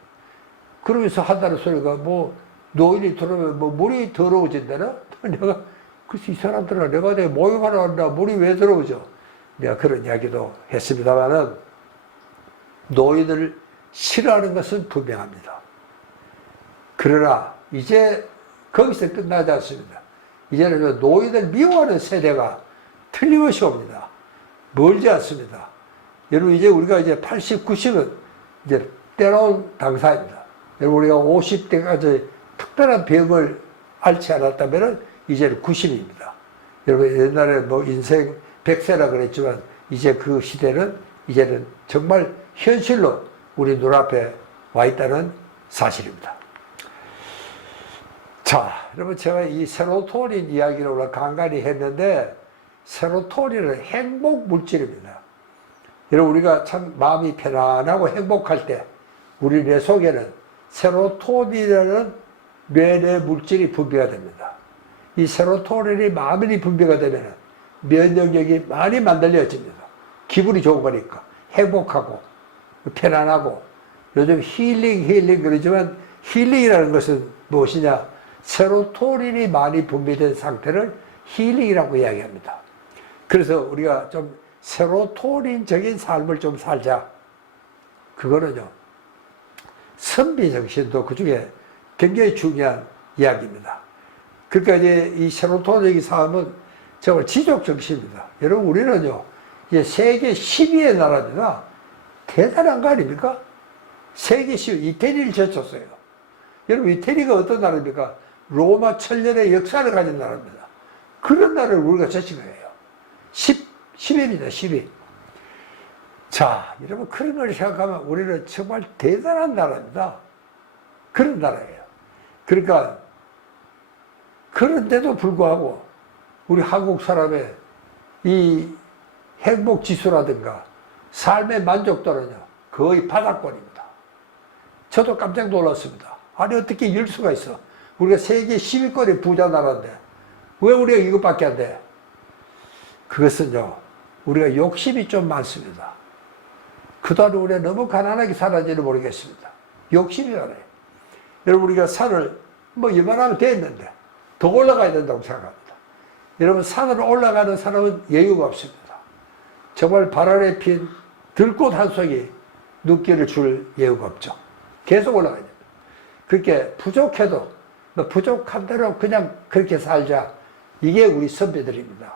그러면서 한다는 소리가 뭐 노인이 들어오면 뭐 물이 더러워진다나? 내가 그래서 이 사람들은 내가 모욕하러 간다. 물이 왜 더러워져? 내가 그런 이야기도 했습니다만은 노인을 싫어하는 것은 분명합니다. 그러나 이제 거기서 끝나지 않습니다. 이제는 노인을 미워하는 세대가 틀림없이 옵니다. 멀지 않습니다. 여러분, 이제 우리가 이제 80, 90은 이제 때로운 당사입니다. 여러분, 우리가 50대까지 특별한 병을 앓지 않았다면 이제는 90입니다. 여러분, 옛날에 뭐 인생 100세라 그랬지만 이제 그 시대는 이제는 정말 현실로 우리 눈앞에 와 있다는 사실입니다. 자, 여러분, 제가 이 세로토닌 이야기를 오늘 간간히 했는데, 세로토닌은 행복 물질입니다. 여러분, 우리가 참 마음이 편안하고 행복할 때 우리 뇌 속에는 세로토닌이라는 뇌내 물질이 분비가 됩니다. 이 세로토닌이 많이 분비가 되면 면역력이 많이 만들어집니다. 기분이 좋은 거니까 행복하고 편안하고, 요즘 힐링 그러지만 힐링이라는 것은 무엇이냐? 세로토닌이 많이 분비된 상태를 힐링이라고 이야기합니다. 그래서 우리가 좀 세로토닌적인 삶을 좀 살자. 그거는요, 선비정신도 그 중에 굉장히 중요한 이야기입니다. 그러니까 이제 이 세로토닌적인 삶은 정말 지적정신입니다. 여러분, 우리는요, 이제 세계 10위의 나라입니다. 대단한 거 아닙니까? 세계 10위, 이태리를 제쳤어요. 여러분, 이태리가 어떤 나라입니까? 로마 천년의 역사를 가진 나라입니다. 그런 나라를 우리가 제친 거예요. 10위입니다, 10위. 자, 여러분, 그런 걸 생각하면 우리는 정말 대단한 나라입니다. 그런 나라예요. 그러니까, 그런데도 불구하고, 우리 한국 사람의 이 행복 지수라든가, 삶의 만족도는요, 거의 바닥권입니다. 저도 깜짝 놀랐습니다. 아니, 어떻게 이럴 수가 있어? 우리가 세계 10위권의 부자 나라인데, 왜 우리가 이것밖에 안 돼? 그것은요, 우리가 욕심이 좀 많습니다. 그동안 우리가 너무 가난하게 살았는지는 모르겠습니다. 욕심이 많아요. 여러분, 우리가 산을 뭐 이만하면 됐는데 더 올라가야 된다고 생각합니다. 여러분, 산을 올라가는 사람은 여유가 없습니다. 정말 발 아래 핀 들꽃 한 송이 눈길을 줄 여유가 없죠. 계속 올라가야 됩니다. 그렇게 부족해도 부족한 대로 그냥 그렇게 살자. 이게 우리 선배들입니다.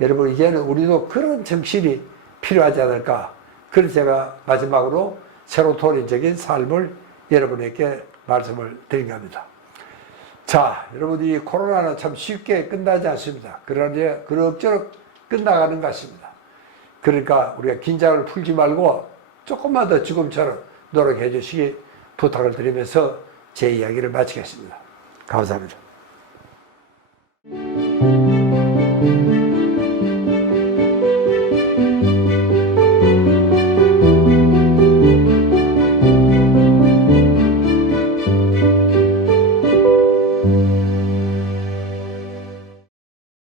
여러분, 이제는 우리도 그런 정신이 필요하지 않을까. 그래서 제가 마지막으로 세로토닌적인 삶을 여러분에게 말씀을 드린 겁니다. 자, 여러분, 이 코로나는 참 쉽게 끝나지 않습니다. 그러나 그럭저럭 끝나가는 것 같습니다. 그러니까 우리가 긴장을 풀지 말고 조금만 더 지금처럼 노력해 주시기 부탁을 드리면서 제 이야기를 마치겠습니다. 감사합니다.